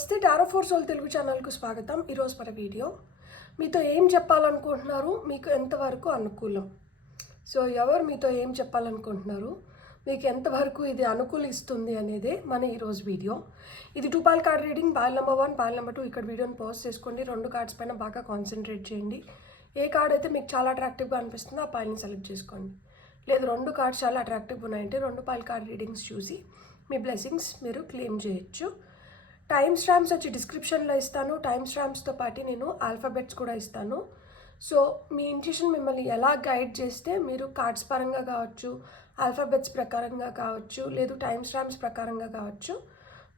నమస్తే tarot four soul Telugu ఛానల్కు స్వాగతం. ఈరోజు మన వీడియో మీతో ఏం చెప్పాలనుకుంటున్నారు, మీకు ఎంతవరకు అనుకూలం. సో ఎవరు మీతో ఏం చెప్పాలనుకుంటున్నారు, మీకు ఎంతవరకు ఇది అనుకూలిస్తుంది అనేదే మన ఈరోజు వీడియో. ఇది 2 poll card reading. Poll number 1, poll number 2 ఇక్కడ వీడియోని పాజ్ చేసుకోండి. 2 కార్డ్స్ పైన బాగా కాన్సన్ట్రేట్ చేయండి. ఏ కార్డ్ అయితే మీకు చాలా అట్రాక్టివ్గా అనిపిస్తుందో ఆ పాల్ని సెలెక్ట్ చేసుకోండి. లేదు 2 కార్డ్స్ చాలా అట్రాక్టివ్గా ఉన్నాయంటే 2 పాల్ కార్డ్ రీడింగ్స్ చూసి మీ బ్లెస్సింగ్స్ మీరు క్లెయిమ్ చేయొచ్చు. టైమ్ స్టాంప్స్ వచ్చి డిస్క్రిప్షన్లో ఇస్తాను. టైమ్ స్టాంప్స్తో పాటు నేను ఆల్ఫాబెట్స్ కూడా ఇస్తాను. సో మీ ఇంట్యూషన్ మిమ్మల్ని ఎలా గైడ్ చేస్తే మీరు కార్డ్స్ పరంగా కావచ్చు, ఆల్ఫాబెట్స్ ప్రకారంగా కావచ్చు, లేదు టైమ్ స్టాంప్స్ ప్రకారంగా కావచ్చు,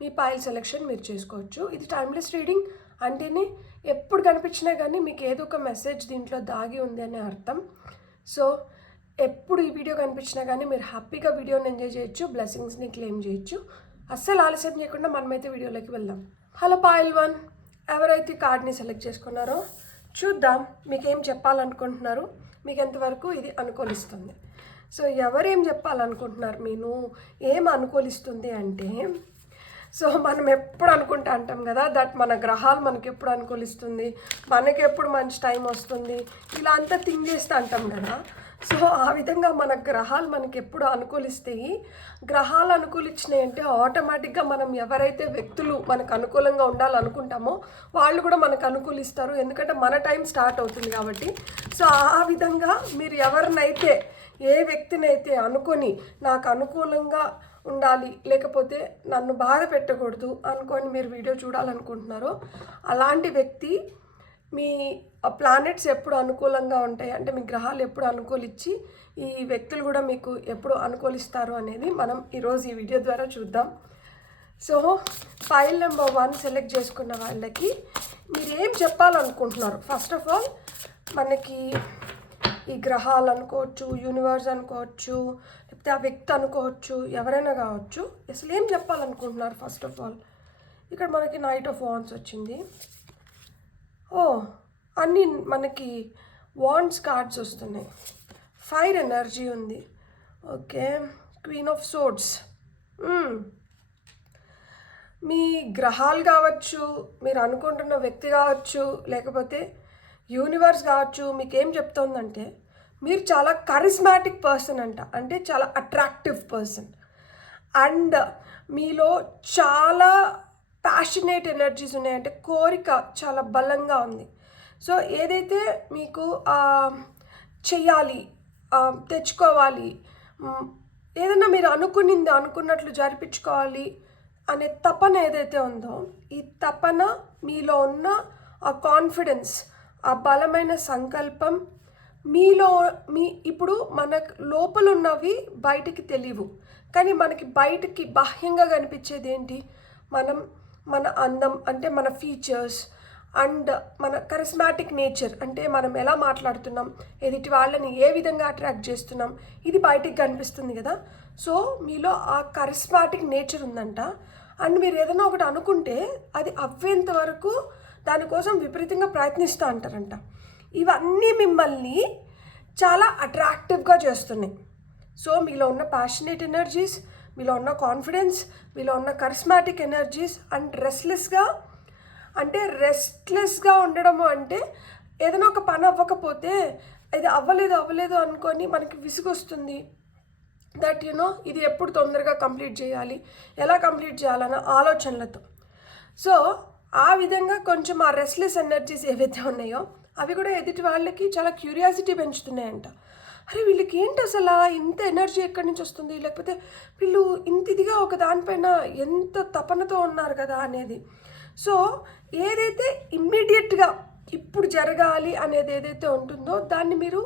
మీ పైల్ సెలెక్షన్ మీరు చేసుకోవచ్చు. ఇది టైమ్లెస్ రీడింగ్ అంటేనే ఎప్పుడు కనిపించినా కానీ మీకు ఏదో ఒక మెసేజ్ దీంట్లో దాగి ఉంది అనే అర్థం. సో ఎప్పుడు ఈ వీడియో కనిపించినా కానీ మీరు హ్యాపీగా వీడియోని ఎంజాయ్ చేయొచ్చు, బ్లెస్సింగ్స్ని క్లెయిమ్ చేయొచ్చు. అస్సలు ఆలస్యం చేయకుండా మనమైతే వీడియోలోకి వెళ్దాం. హలో పాయిల్ 1, ఎవరైతే కార్డ్ని సెలెక్ట్ చేసుకున్నారో చూద్దాం మీకు ఏం చెప్పాలనుకుంటున్నారు, మీకు ఎంతవరకు ఇది అనుకూలిస్తుంది. సో ఎవరేం చెప్పాలనుకుంటున్నారు, నేను ఏం అనుకూలిస్తుంది అంటే, సో మనం ఎప్పుడు అనుకుంటా అంటాం కదా దట్ మన గ్రహాలు మనకి ఎప్పుడు అనుకూలిస్తుంది, మనకి ఎప్పుడు మంచి టైం వస్తుంది, ఇలా అంతా థింక్ చేస్తూ అంటాం కదా. సో ఆ విధంగా మన గ్రహాలు మనకి ఎప్పుడు అనుకూలిస్తాయి. గ్రహాలు అనుకూలించినాయి అంటే ఆటోమేటిక్గా మనం ఎవరైతే వ్యక్తులు మనకు అనుకూలంగా ఉండాలనుకుంటామో వాళ్ళు కూడా మనకు అనుకూలిస్తారు, ఎందుకంటే మన టైం స్టార్ట్ అవుతుంది కాబట్టి. సో ఆ విధంగా మీరు ఎవరినైతే ఏ వ్యక్తినైతే అనుకొని నాకు అనుకూలంగా ఉండాలి, లేకపోతే నన్ను బాధ పెట్టకూడదు అనుకొని మీరు వీడియో చూడాలనుకుంటున్నారో అలాంటి వ్యక్తి మీ ప్లానెట్స్ ఎప్పుడు అనుకూలంగా ఉంటాయి అంటే మీ గ్రహాలు ఎప్పుడు అనుకూలించి ఈ వ్యక్తులు కూడా మీకు ఎప్పుడు అనుకూలిస్తారు అనేది మనం ఈరోజు ఈ వీడియో ద్వారా చూద్దాం. సో ఫైల్ నెంబర్ 1 సెలెక్ట్ చేసుకున్న వాళ్ళకి మీరు ఏం చెప్పాలనుకుంటున్నారు. ఫస్ట్ ఆఫ్ ఆల్ మనకి ఈ గ్రహాలు అనుకోవచ్చు, యూనివర్స్ అనుకోవచ్చు, లేకపోతే ఆ వ్యక్తి అనుకోవచ్చు, ఎవరైనా కావచ్చు, అసలు ఏం చెప్పాలనుకుంటున్నారు. ఫస్ట్ ఆఫ్ ఆల్ ఇక్కడ మనకి నైట్ ఆఫ్ వాండ్స్ వచ్చింది. అన్నీ మనకి వాండ్స్ కార్డ్స్ వస్తున్నాయి. ఫైర్ ఎనర్జీ ఉంది. Okay, queen of swords. మీ గ్రహాలు కావచ్చు, మీరు అనుకుంటున్న వ్యక్తి కావచ్చు, లేకపోతే యూనివర్స్ కావచ్చు, మీకేం చెప్తోందంటే మీరు చాలా కరిస్మాటిక్ పర్సన్ అంటే చాలా అట్రాక్టివ్ పర్సన్ అండ్ మీలో చాలా ప్యాషనేట్ ఎనర్జీస్ ఉన్నాయంటే కోరిక చాలా బలంగా ఉంది. సో ఏదైతే మీకు చెయ్యాలి, తెచ్చుకోవాలి, ఏదైనా మీరు అనుకున్నట్లు జరిపించుకోవాలి అనే తపన ఏదైతే ఉందో, ఈ తపన మీలో ఉన్న ఆ కాన్ఫిడెన్స్, ఆ బలమైన సంకల్పం మీలో ఇప్పుడు మన లోపల ఉన్నవి బయటికి తెలియవు, కానీ మనకి బయటికి బాహ్యంగా కనిపించేది ఏంటి, మన అందం అంటే మన ఫీచర్స్ అండ్ మన కరిస్మాటిక్ నేచర్ అంటే మనం ఎలా మాట్లాడుతున్నాం, ఎదుటి వాళ్ళని ఏ విధంగా అట్రాక్ట్ చేస్తున్నాం, ఇది బయటికి కనిపిస్తుంది కదా. సో మీలో ఆ కరిస్మాటిక్ నేచర్ ఉందంట. అండ్ మీరు ఏదైనా ఒకటి అనుకుంటే అది అవ్వేంత వరకు దానికోసం విపరీతంగా ప్రయత్నిస్తూ అంటారంట. ఇవన్నీ మిమ్మల్ని చాలా అట్రాక్టివ్గా చేస్తున్నాయి. సో మీలో ఉన్న ప్యాషనేట్ ఎనర్జీస్, మీలో ఉన్న కాన్ఫిడెన్స్, మీలో ఉన్న కరిస్మాటిక్ ఎనర్జీస్ అండ్ రెస్ట్లెస్గా ఉండడము అంటే ఏదైనా ఒక పని అవ్వకపోతే ఇది అవ్వలేదు అనుకొని మనకి విసుగొస్తుంది. దట్ ఇది ఎప్పుడు తొందరగా కంప్లీట్ చేయాలి, ఎలా కంప్లీట్ చేయాలన్న ఆలోచనలతో. సో ఆ విధంగా కొంచెం ఆ రెస్ట్లెస్ ఎనర్జీస్ ఏవైతే ఉన్నాయో అవి కూడా ఎదుటి వాళ్ళకి చాలా క్యూరియాసిటీ పెంచుతున్నాయంట. అరే వీళ్ళకి ఏంటి అసలు ఇంత ఎనర్జీ ఎక్కడి నుంచి వస్తుంది, లేకపోతే వీళ్ళు ఇంత ఇదిగా ఒక దానిపైన ఎంత తపనతో ఉన్నారు కదా అనేది. సో ఏదైతే ఇమ్మీడియట్గా ఇప్పుడు జరగాలి అనేది ఏదైతే ఉంటుందో దాన్ని మీరు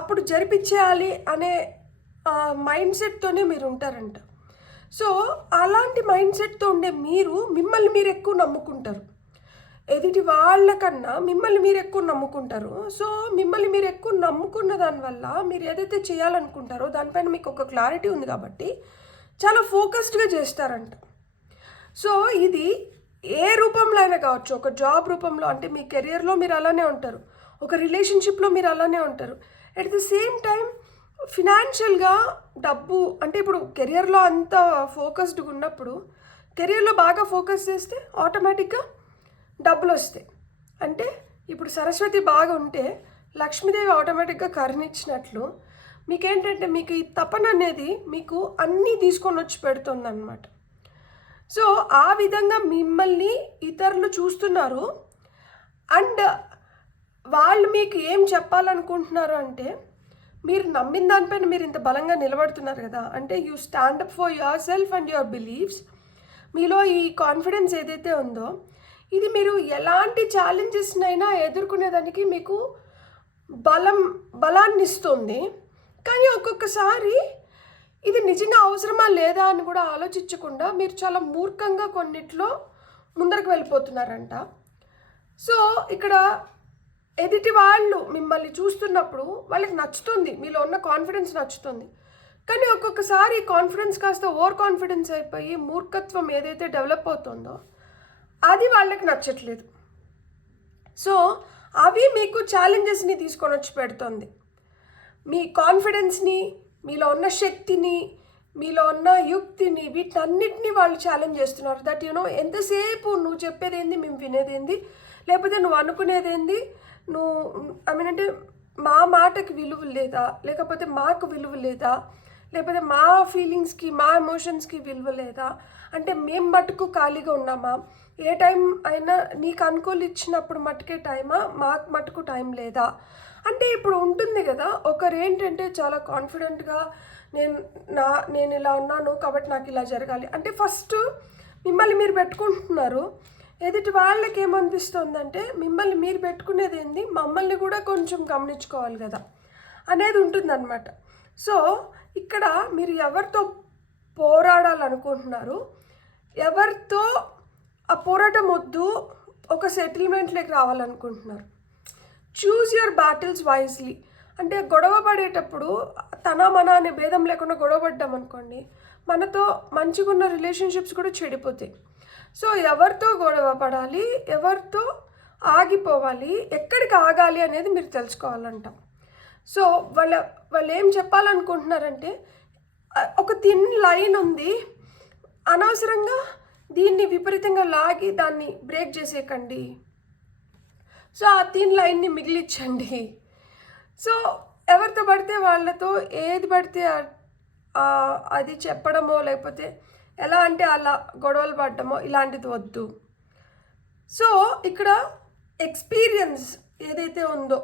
అప్పుడు జరిపించేయాలి అనే మైండ్ సెట్తోనే మీరు ఉంటారంట. సో అలాంటి మైండ్ సెట్తో ఉండే మిమ్మల్ని మీరు ఎక్కువ నమ్ముకుంటారు, ఎదుటి వాళ్ళకన్నా మిమ్మల్ని మీరు ఎక్కువ నమ్ముకుంటారు. సో మిమ్మల్ని మీరు ఎక్కువ నమ్ముకున్న దానివల్ల మీరు ఏదైతే చేయాలనుకుంటారో దానిపైన మీకు ఒక క్లారిటీ ఉంది కాబట్టి చాలా ఫోకస్డ్గా చేస్తారంట. సో ఇది ఏ రూపంలో అయినా కావచ్చు, ఒక జాబ్ రూపంలో అంటే మీ కెరియర్లో మీరు అలానే ఉంటారు, ఒక రిలేషన్షిప్లో మీరు అలానే ఉంటారు. అట్ ది సేమ్ టైం ఫినాన్షియల్గా డబ్బు అంటే ఇప్పుడు కెరియర్లో అంత ఫోకస్డ్గా ఉన్నప్పుడు కెరియర్లో బాగా ఫోకస్ చేస్తే ఆటోమేటిక్గా డబ్బులు వస్తాయి. అంటే ఇప్పుడు సరస్వతి బాగా ఉంటే లక్ష్మీదేవి ఆటోమేటిక్గా కరుణించినట్లు మీకేంటంటే మీకు ఈ తపన అనేది మీకు అన్నీ తీసుకొని వచ్చి పెడుతుంది అన్నమాట. సో ఆ విధంగా మిమ్మల్ని ఇతరులు చూస్తున్నారు. అండ్ వాళ్ళు మీకు ఏం చెప్పాలనుకుంటున్నారు అంటే, మీరు నమ్మిన దానిపైన మీరు ఇంత బలంగా నిలబడుతున్నారు కదా, అంటే you stand up for yourself and your beliefs. మీలో ఈ కాన్ఫిడెన్స్ ఏదైతే ఉందో ఇది మీరు ఎలాంటి ఛాలెంజెస్నైనా ఎదుర్కొనేదానికి మీకు బలాన్ని ఇస్తుంది. కానీ ఒక్కొక్కసారి ఇది నిజంగా అవసరమా లేదా అని కూడా ఆలోచించకుండా మీరు చాలా మూర్ఖంగా కొన్నిట్లో ముందరకు వెళ్ళిపోతున్నారంట. సో ఇక్కడ ఎదుటి వాళ్ళు మిమ్మల్ని చూస్తున్నప్పుడు వాళ్ళకి నచ్చుతుంది, మీలో ఉన్న కాన్ఫిడెన్స్ నచ్చుతుంది. కానీ ఒక్కొక్కసారి కాన్ఫిడెన్స్ కాస్త ఓవర్ కాన్ఫిడెన్స్ అయిపోయి మూర్ఖత్వం ఏదైతే డెవలప్ అవుతుందో అది వాళ్ళకి నచ్చట్లేదు. సో అవి మీకు ఛాలెంజెస్ని తీసుకొని వచ్చి పెడుతుంది. మీ కాన్ఫిడెన్స్ని, మీలో ఉన్న శక్తిని, మీలో ఉన్న యుక్తిని, వీటన్నిటిని వాళ్ళు ఛాలెంజ్ చేస్తున్నారు. దట్ ఎంతసేపు నువ్వు చెప్పేదేంది, మేము వినేదేంది, లేకపోతే నువ్వు అనుకునేదేంది, అంటే మా మాటకి విలువ లేదా, లేకపోతే మాకు విలువ లేదా, లేకపోతే మా ఫీలింగ్స్కి మా ఎమోషన్స్కి విలువ లేదా, అంటే మేము మటుకు ఖాళీగా ఉన్నామా, ఏ టైం అయినా నీకు అనుకూలి ఇచ్చినప్పుడు మటుకే టైమా, మాకు మటుకు టైం లేదా. అంటే ఇప్పుడు ఉంటుంది కదా, ఒకరు ఏంటంటే చాలా కాన్ఫిడెంట్గా నేను ఇలా ఉన్నాను కాబట్టి నాకు ఇలా జరగాలి అంటే ఫస్ట్ మిమ్మల్ని మీరు పెట్టుకుంటున్నారు. ఎదుటి వాళ్ళకి ఏమనిపిస్తుందంటే మిమ్మల్ని మీరు పెట్టుకునేది ఏంది, మమ్మల్ని కూడా కొంచెం గమనించుకోవాలి కదా అనేది ఉంటుందన్నమాట. సో ఇక్కడ మీరు ఎవరితో పోరాడాలనుకుంటున్నారు, ఎవరితో ఆ పోరాటం వద్దు, ఒక సెటిల్మెంట్లోకి రావాలనుకుంటున్నారు. Choose your battles wisely. అంటే గొడవ పడేటప్పుడు తన మన అనే భేదం లేకుండా గొడవ పడ్డాం అనుకోండి, మనతో మంచిగా ఉన్న రిలేషన్షిప్స్ కూడా చెడిపోతాయి. సో ఎవరితో గొడవ పడాలి, ఎవరితో ఆగిపోవాలి, ఎక్కడికి ఆగాలి అనేది మీరు తెలుసుకోవాలంట. సో వాళ్ళు ఏం చెప్పాలనుకుంటున్నారంటే, ఒక థిన్ లైన్ ఉంది, అనవసరంగా దీన్ని విపరీతంగా లాగి దాన్ని బ్రేక్ చేసేయకండి. సో ఆ థిన్ లైన్ని మిగిలించండి. సో ఎవరితో పడితే వాళ్ళతో ఏది పడితే అది చెప్పడమో, లేకపోతే ఎలా అంటే అలా గొడవలు పడడమో ఇలాంటిది వద్దు. సో ఇక్కడ ఎక్స్పీరియన్స్ ఏదైతే ఉందో,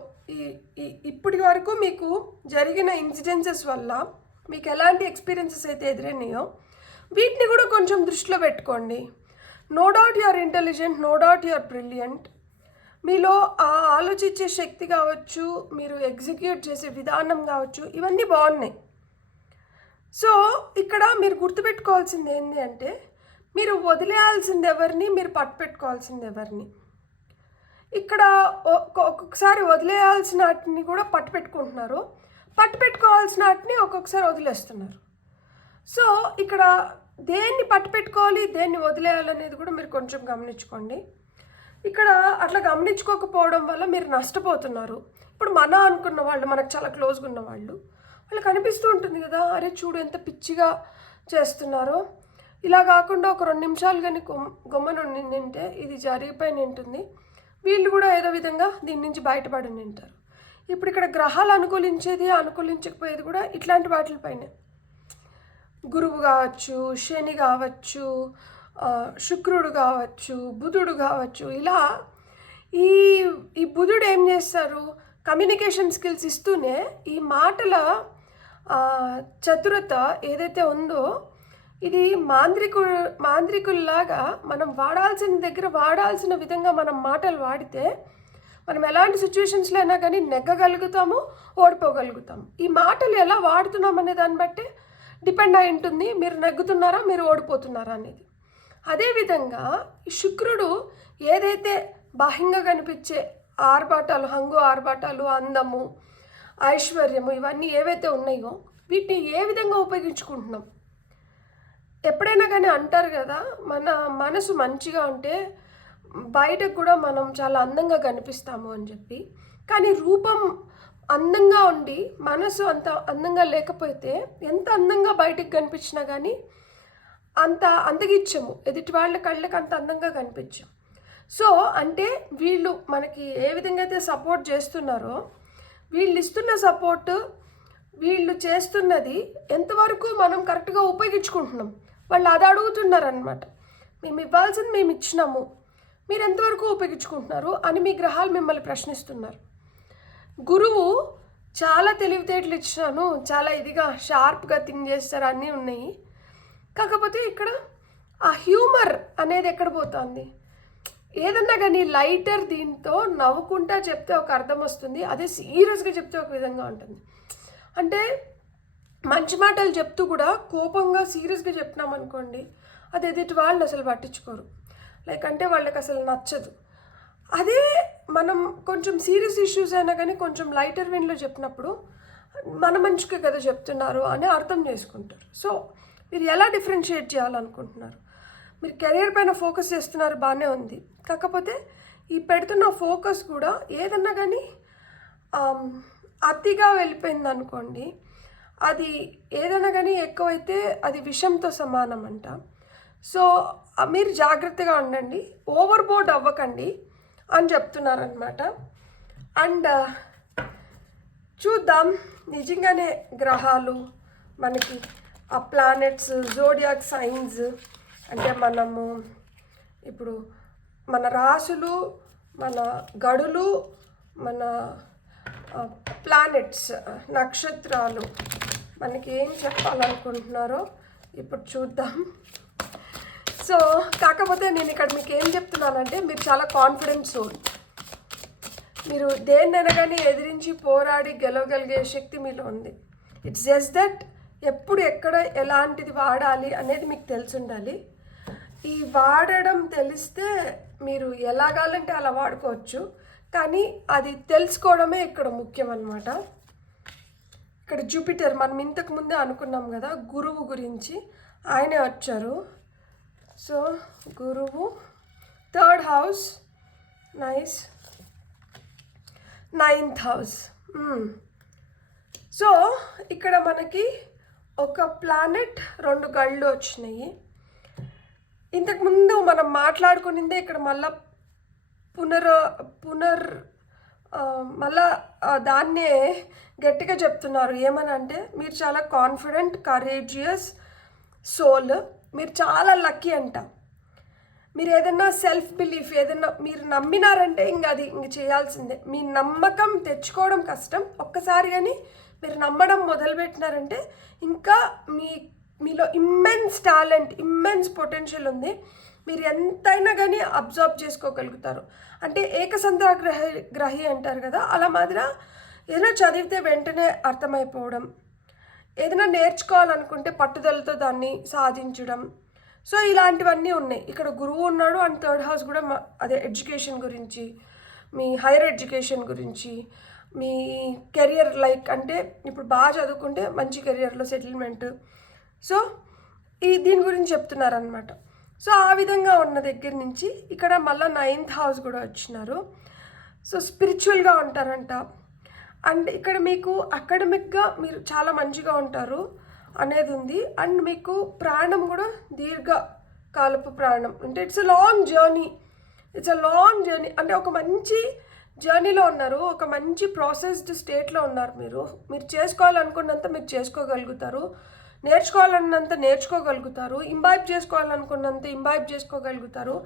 ఇప్పటి వరకు మీకు జరిగిన ఇన్సిడెన్సెస్ వల్ల మీకు ఎలాంటి ఎక్స్పీరియన్సెస్ అయితే ఎదురైనాయో వీటిని కూడా కొంచెం దృష్టిలో పెట్టుకోండి. No doubt your intelligent, no doubt your brilliant. మీలో ఆ ఆలోచించే శక్తి కావచ్చు, మీరు ఎగ్జిక్యూట్ చేసే విధానం కావచ్చు, ఇవన్నీ బాగున్నాయి. సో ఇక్కడ మీరు గుర్తుపెట్టుకోవాల్సింది ఏంటి అంటే, మీరు వదిలేయాల్సింది ఎవరిని, మీరు పట్టుపెట్టుకోవాల్సింది ఎవరిని. ఇక్కడ ఒక్కొక్కసారి వదిలేయాల్సిన వాటిని కూడా పట్టుపెట్టుకుంటున్నారు, పట్టుపెట్టుకోవాల్సిన వాటిని ఒక్కొక్కసారి వదిలేస్తున్నారు. సో ఇక్కడ దేన్ని పట్టుపెట్టుకోవాలి, దేన్ని వదిలేయాలనేది కూడా మీరు కొంచెం గమనించుకోండి. ఇక్కడ అట్లా గమనించుకోకపోవడం వల్ల మీరు నష్టపోతున్నారు. ఇప్పుడు అనుకున్న వాళ్ళు, మనకు చాలా క్లోజ్గా ఉన్న వాళ్ళకి అనిపిస్తూ ఉంటుంది కదా, అరే చూడు ఎంత పిచ్చిగా చేస్తున్నారో. ఇలా కాకుండా ఒక 2 నిమిషాలు కానీ గొమ్మను నింటే ఇది జరిగిపోయి ఉంటుంది, వీళ్ళు కూడా ఏదో విధంగా దీని నుంచి బయటపడి నింటారు. ఇప్పుడు ఇక్కడ గ్రహాలు అనుకూలించేది అనుకూలించకపోయేది కూడా ఇట్లాంటి వాటిపైనే. గురువు కావచ్చు, శని కావచ్చు, శుక్రుడు కావచ్చు, బుధుడు కావచ్చు. ఇలా ఈ బుధుడు ఏం చేస్తారు, కమ్యూనికేషన్ స్కిల్స్ ఇస్తూనే ఈ మాటల చతురత ఏదైతే ఉందో ఇది మాంత్రికుల్లాగా మనం వాడాల్సిన దగ్గర వాడాల్సిన విధంగా మనం మాటలు వాడితే మనం ఎలాంటి సిచ్యువేషన్స్లో అయినా కానీ నెగ్గగలుగుతాము, ఓడిపోగలుగుతాము. ఈ మాటలు ఎలా వాడుతున్నాం అనే దాన్ని బట్టే డిపెండ్ అయి ఉంటుంది మీరు నెగ్గుతున్నారా, మీరు ఓడిపోతున్నారా అనేది. అదేవిధంగా ఈ శుక్రుడు ఏదైతే బాహ్యంగా కనిపించే ఆర్భాటాలు, హంగు ఆర్భాటాలు, అందము, ఐశ్వర్యము, ఇవన్నీ ఏవైతే ఉన్నాయో వీటిని ఏ విధంగా ఉపయోగించుకుంటున్నాం. ఎప్పుడైనా కానీ అంటారు కదా, మన మనసు మంచిగా ఉంటే బయటకు కూడా మనం చాలా అందంగా కనిపిస్తాము అని చెప్పి. కానీ రూపం అందంగా ఉండి మనసు అంత అందంగా లేకపోతే ఎంత అందంగా బయటకు కనిపించినా కానీ అంత అందగిచ్చము, ఎదుటి వాళ్ళ కళ్ళకి అంత అందంగా కనిపించం. సో అంటే వీళ్ళు మనకి ఏ విధంగా అయితే సపోర్ట్ చేస్తున్నారో, వీళ్ళు ఇస్తున్న సపోర్టు, వీళ్ళు చేస్తున్నది ఎంతవరకు మనం కరెక్ట్గా ఉపయోగించుకుంటున్నాం, వాళ్ళు అది అడుగుతున్నారనమాట. మేము ఇవ్వాల్సింది మేము ఇచ్చినాము, మీరు ఎంతవరకు ఉపయోగించుకుంటున్నారు అని మీ గ్రహాలు మిమ్మల్ని ప్రశ్నిస్తున్నారు. గురువు చాలా తెలివితేటలు ఇచ్చినాను, చాలా ఇదిగా షార్ప్గా థింక్ చేస్తారు, అన్నీ ఉన్నాయి. కాకపోతే ఇక్కడ ఆ హ్యూమర్ అనేది ఎక్కడ పోతుంది? ఏదన్నా కానీ లైటర్ దీంతో నవ్వుకుంటా చెప్తే ఒక అర్థం వస్తుంది, అదే సీరియస్గా చెప్తే ఒక విధంగా ఉంటుంది. అంటే మంచి మాటలు చెప్తూ కూడా కోపంగా సీరియస్గా చెప్పినాం అనుకోండి, అది ఎదుటి వాళ్ళు అసలు పట్టించుకోరు, లైక్ అంటే వాళ్ళకి అసలు నచ్చదు. అదే మనం కొంచెం సీరియస్ ఇష్యూస్ అయినా కానీ కొంచెం లైటర్ వేలో చెప్పినప్పుడు మన మంచికే కదా చెప్తున్నారు అని అర్థం చేసుకుంటారు. సో మీరు ఎలా డిఫరెన్షియేట్ చేయాలనుకుంటున్నారు? మీరు కెరీర్ పైన ఫోకస్ చేస్తున్నారు, బాగానే ఉంది. కాకపోతే ఈ పెడుతున్న ఫోకస్ కూడా ఏదన్నా కానీ అతిగా వెళ్ళిపోయింది అనుకోండి, అది ఏదైనా కానీ ఎక్కువైతే అది విషంతో సమానం అంట. సో మీరు జాగ్రత్తగా ఉండండి, ఓవర్ బోర్డ్ అవ్వకండి అని చెప్తున్నారనమాట. అండ్ చూద్దాం నిజంగానే గ్రహాలు మనకి ఆ ప్లానెట్స్, జోడియాక్ సైన్స్, అంటే మనము ఇప్పుడు మన రాసులు, మన గడులు, మన ప్లానెట్స్, నక్షత్రాలు మనకి ఏం చెప్పాలనుకుంటున్నారో ఇప్పుడు చూద్దాం. సో కాకపోతే నేను ఇక్కడ మీకు ఏం చెప్తున్నానంటే, మీరు చాలా కాన్ఫిడెంట్ సోల్, మీరు దేన్నైనా కానీ ఎదిరించి పోరాడి గెలవగలిగే శక్తి మీలో ఉంది. ఇట్స్ జస్ట్ దట్ ఎప్పుడు ఎక్కడ ఎలాంటిది వాడాలి అనేది మీకు తెలిసి ఉండాలి. ఈ వాడడం తెలిస్తే మీరు ఎలాగాలంటే అలా వాడుకోవచ్చు, కానీ అది తెలుసుకోవడమే ఇక్కడ ముఖ్యం అన్నమాట. ఇక్కడ జూపిటర్, మనం ఇంతకు ముందే అనుకున్నాం కదా గురువు గురించి, ఆయనే వచ్చారు. సో గురువు 3rd house, nice, 9th house. So ఇక్కడ మనకి ఒక ప్లానెట్, 2 గళ్ళు వచ్చినాయి. ఇంతకుముందు మనం మాట్లాడుకునిందే ఇక్కడ మళ్ళా మళ్ళా దాన్నే గట్టిగా చెప్తున్నారు. ఏమనంటే మీరు చాలా కాన్ఫిడెంట్, కరేజియస్ సోల్, మీరు చాలా లక్కీ అంట. మీరు ఏదైనా సెల్ఫ్ బిలీఫ్ ఏదైనా మీరు నమ్మినారంటే అది చేయాల్సిందే. మీ నమ్మకం తెచ్చుకోవడం కష్టం, ఒక్కసారి కానీ మీరు నమ్మడం మొదలుపెట్టినారంటే ఇంకా మీలో ఇమ్మెన్స్ టాలెంట్, ఇమ్మెన్స్ పొటెన్షియల్ ఉంది. మీరు ఎంతైనా కానీ అబ్జర్వ్ చేసుకోగలుగుతారు. అంటే ఏకసంధ్ర గ్రహి అంటారు కదా, అలా మాదిరా ఏదైనా చదివితే వెంటనే అర్థమైపోవడం, ఏదైనా నేర్చుకోవాలనుకుంటే పట్టుదలతో దాన్ని సాధించడం. సో ఇలాంటివన్నీ ఉన్నాయి. ఇక్కడ గురువు ఉన్నాడు అండ్ 3rd house కూడా అదే ఎడ్యుకేషన్ గురించి, మీ హైయర్ ఎడ్యుకేషన్ గురించి, మీ కెరియర్, లైక్ అంటే ఇప్పుడు బాగా చదువుకుంటే మంచి కెరియర్లో సెటిల్మెంట్. సో దీని గురించి చెప్తున్నారనమాట. సో ఆ విధంగా ఉన్న దగ్గర నుంచి ఇక్కడ మళ్ళీ 9th house కూడా వచ్చినారు. సో స్పిరిచువల్గా ఉంటారంట. అండ్ ఇక్కడ మీకు అకాడమిక్గా మీరు చాలా మంచిగా ఉంటారు అనేది ఉంది. అండ్ మీకు ప్రాణం కూడా దీర్ఘకాలపు ప్రాణం, అంటే ఇట్స్ అ లాంగ్ జర్నీ. అంటే ఒక మంచి జర్నీలో ఉన్నారు, ఒక మంచి ప్రాసెస్డ్ స్టేట్లో ఉన్నారు. మీరు చేసుకోవాలనుకున్నంత మీరు చేసుకోగలుగుతారు, నేర్చుకోవాలన్నంత నేర్చుకోగలుగుతారు, ఇంబైబ్ చేసుకోవాలనుకున్నంత ఇంబైబ్ చేసుకోగలుగుతారు.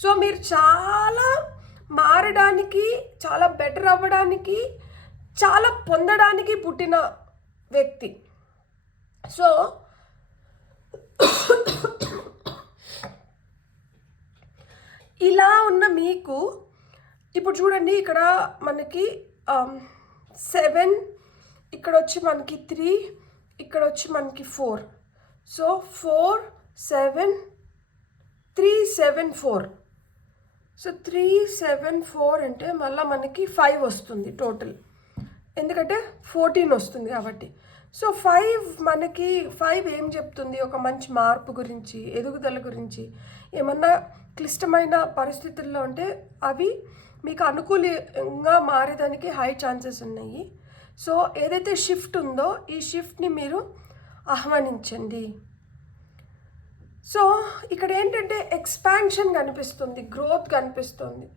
సో మీరు చాలా మారడానికి, చాలా బెటర్ అవ్వడానికి, చాలా పొందడానికి పుట్టిన వ్యక్తి. సో ఇలా ఉన్న మీకు ఇప్పుడు చూడండి, ఇక్కడ మనకి 7, ఇక్కడ వచ్చి మనకి 3, ఇక్కడ వచ్చి మనకి 4. సో 4 7 3 7 4. సో 3 7 4 అంటే మళ్ళీ మనకి 5 వస్తుంది టోటల్, ఎందుకంటే 14 వస్తుంది కాబట్టి. సో 5 ఏం చెప్తుంది? ఒక మంచి మార్పు గురించి, ఎదుగుదల గురించి. ఏమన్నా క్లిష్టమైన పరిస్థితుల్లో ఉంటే అవి మీకు అనుకూలంగా మారేదానికి హై ఛాన్సెస్ ఉన్నాయి. సో ఏదైతే షిఫ్ట్ ఉందో ఈ షిఫ్ట్ని మీరు ఆహ్వానించండి. సో ఇక్కడ ఏంటంటే ఎక్స్పాన్షన్ కనిపిస్తుంది, గ్రోత్ కనిపిస్తుంది,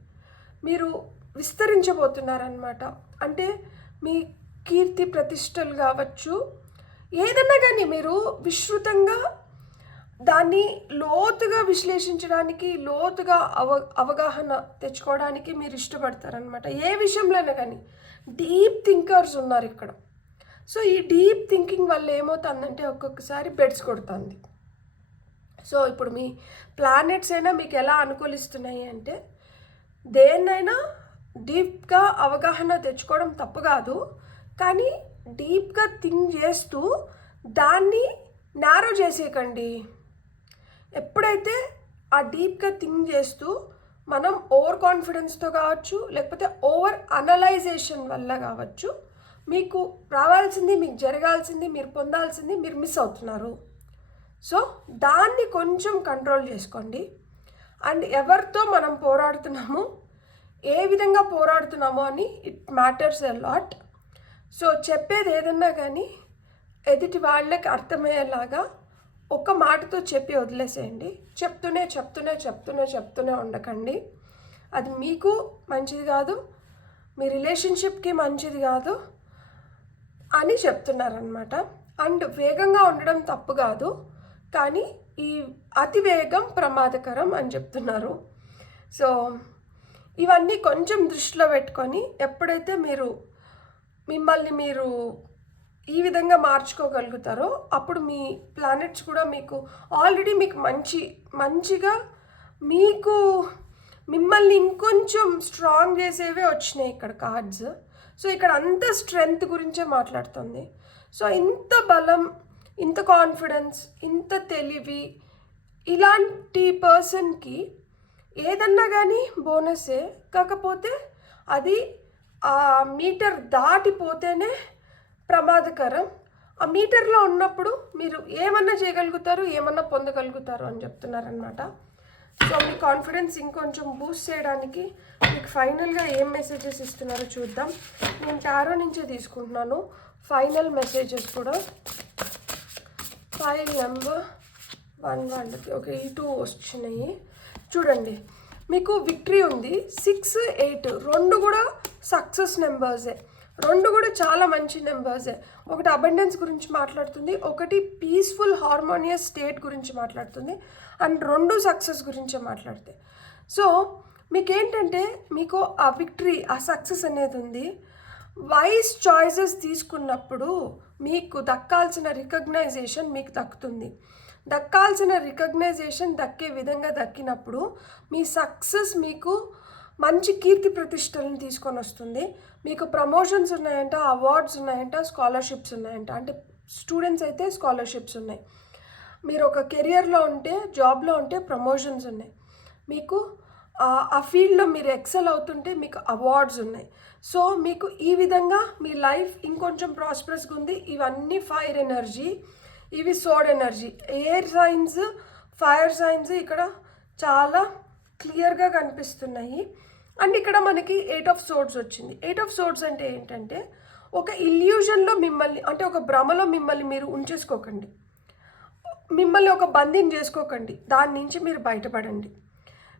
మీరు విస్తరించబోతున్నారనమాట. అంటే మీ కీర్తి ప్రతిష్టలు కావచ్చు, ఏదన్నా కానీ మీరు విస్తృతంగా దాన్ని లోతుగా విశ్లేషించడానికి, లోతుగా అవగాహన తెచ్చుకోవడానికి మీరు ఇష్టపడతారనమాట. ఏ విషయంలోనే కానీ డీప్ థింకర్స్ ఉన్నారు ఇక్కడ. సో ఈ డీప్ థింకింగ్ వల్ల ఏమవుతుందంటే ఒక్కొక్కసారి బెడ్స్ కొడుతుంది. సో ఇప్పుడు మీ ప్లానెట్స్ అయినా మీకు ఎలా అనుకూలిస్తున్నాయి అంటే, దేన్నైనా డీప్గా అవగాహన తెచ్చుకోవడం తప్పు కాదు, కానీ డీప్గా థింక్ చేస్తూ దాన్ని నారో చేసేయకండి. ఎప్పుడైతే ఆ డీప్గా థింక్ చేస్తూ మనం ఓవర్ కాన్ఫిడెన్స్తో కావచ్చు, లేకపోతే ఓవర్ అనలైజేషన్ వల్ల కావచ్చు, మీకు రావాల్సింది, మీకు జరగాల్సింది, మీరు పొందాల్సింది మీరు మిస్ అవుతున్నారు. సో దాన్ని కొంచెం కంట్రోల్ చేసుకోండి. అండ్ ఎవరితో మనం పోరాడుతున్నాము, ఏ విధంగా పోరాడుతున్నామో అని it matters a lot. So చెప్పేది ఏదన్నా కానీ ఎదుటి వాళ్ళకి అర్థమయ్యేలాగా ఒక మాటతో చెప్పి వదిలేసేయండి. చెప్తూనే ఉండకండి. అది మీకు మంచిది కాదు, మీ రిలేషన్షిప్కి మంచిది కాదు అని చెప్తున్నారనమాట. అండ్ వేగంగా ఉండడం తప్పు కాదు, కానీ ఈ అతి వేగం ప్రమాదకరం అని చెప్తున్నారు. సో ఇవన్నీ కొంచెం దృష్టిలో పెట్టుకొని ఎప్పుడైతే మిమ్మల్ని మీరు ఈ విధంగా మార్చుకోగలుగుతారో అప్పుడు మీ ప్లానెట్స్ కూడా మీకు ఆల్రెడీ మీకు మంచిగా మీకు మిమ్మల్ని ఇంకొంచెం స్ట్రాంగ్ చేసేవే వచ్చినాయి ఇక్కడ కార్డ్స్. సో ఇక్కడ అంత స్ట్రెంగ్త్ గురించే మాట్లాడుతుంది. సో ఇంత బలం, ఇంత కాన్ఫిడెన్స్, ఇంత తెలివి ఇలాంటి పర్సన్కి ఏదన్నా కానీ బోనసే. కాకపోతే అది ఆ మీటర్ దాటిపోతేనే ప్రమాదకరం. ఆ మీటర్లో ఉన్నప్పుడు మీరు ఏమన్నా చేయగలుగుతారు, ఏమన్నా పొందగలుగుతారు అని చెప్తున్నారనమాట. సో మీ కాన్ఫిడెన్స్ ఇంకొంచెం బూస్ట్ చేయడానికి మీకు ఫైనల్గా ఏం మెసేజెస్ ఇస్తున్నారో చూద్దాం. నేను టారో నుంచే తీసుకుంటున్నాను ఫైనల్ మెసేజెస్ కూడా. ఫైల్ నెంబర్ 1 వాళ్ళకి ఓకే, ఈ 2 వచ్చినాయి. చూడండి, మీకు విక్టరీ ఉంది. 6, 8 రెండు కూడా సక్సెస్ నెంబర్సే, రెండు కూడా చాలా మంచి నెంబర్సే. ఒకటి అబండెన్స్ గురించి మాట్లాడుతుంది, ఒకటి పీస్ఫుల్ హార్మోనియస్ స్టేట్ గురించి మాట్లాడుతుంది, అండ్ రెండు సక్సెస్ గురించే మాట్లాడుతాయి. సో మీకేంటంటే మీకు ఆ విక్టరీ, ఆ సక్సెస్ అనేది ఉంది. వైస్ చాయిసెస్ తీసుకున్నప్పుడు మీకు దక్కాల్సిన రికగ్నైజేషన్ మీకు దక్కుతుంది. దక్కాల్సిన రికగ్నైజేషన్ దక్కే విధంగా దక్కినప్పుడు మీ సక్సెస్ మీకు మంచి కీర్తి ప్రతిష్టలను తీసుకొని వస్తుంది. మీకు ప్రమోషన్స్ ఉన్నాయంట, అవార్డ్స్ ఉన్నాయంట, స్కాలర్షిప్స్ ఉన్నాయంట. అంటే స్టూడెంట్స్ అయితే స్కాలర్షిప్స్ ఉన్నాయి, మీరు ఒక కెరియర్లో ఉంటే, జాబ్లో ఉంటే ప్రమోషన్స్ ఉన్నాయి, మీకు ఆ ఫీల్డ్లో మీరు ఎక్సెల్ అవుతుంటే మీకు అవార్డ్స్ ఉన్నాయి. సో మీకు ఈ విధంగా మీ లైఫ్ ఇంకొంచెం ప్రాస్పరస్గా ఉంది. ఇవన్నీ ఫైర్ ఎనర్జీ, ఇవి sword energy. Air signs, fire signs ఇక్కడ చాలా క్లియర్గా కనిపిస్తున్నాయి. అండ్ ఇక్కడ మనకి 8 ఆఫ్ సోర్డ్స్ వచ్చింది. 8 ఆఫ్ సోర్డ్స్ అంటే ఏంటంటే ఒక ఇల్యూజన్లో మిమ్మల్ని, అంటే ఒక భ్రమలో మిమ్మల్ని మీరు ఉంచేసుకోకండి, మిమ్మల్ని ఒక బందీని చేసుకోకండి, దాని నుంచి మీరు బయటపడండి.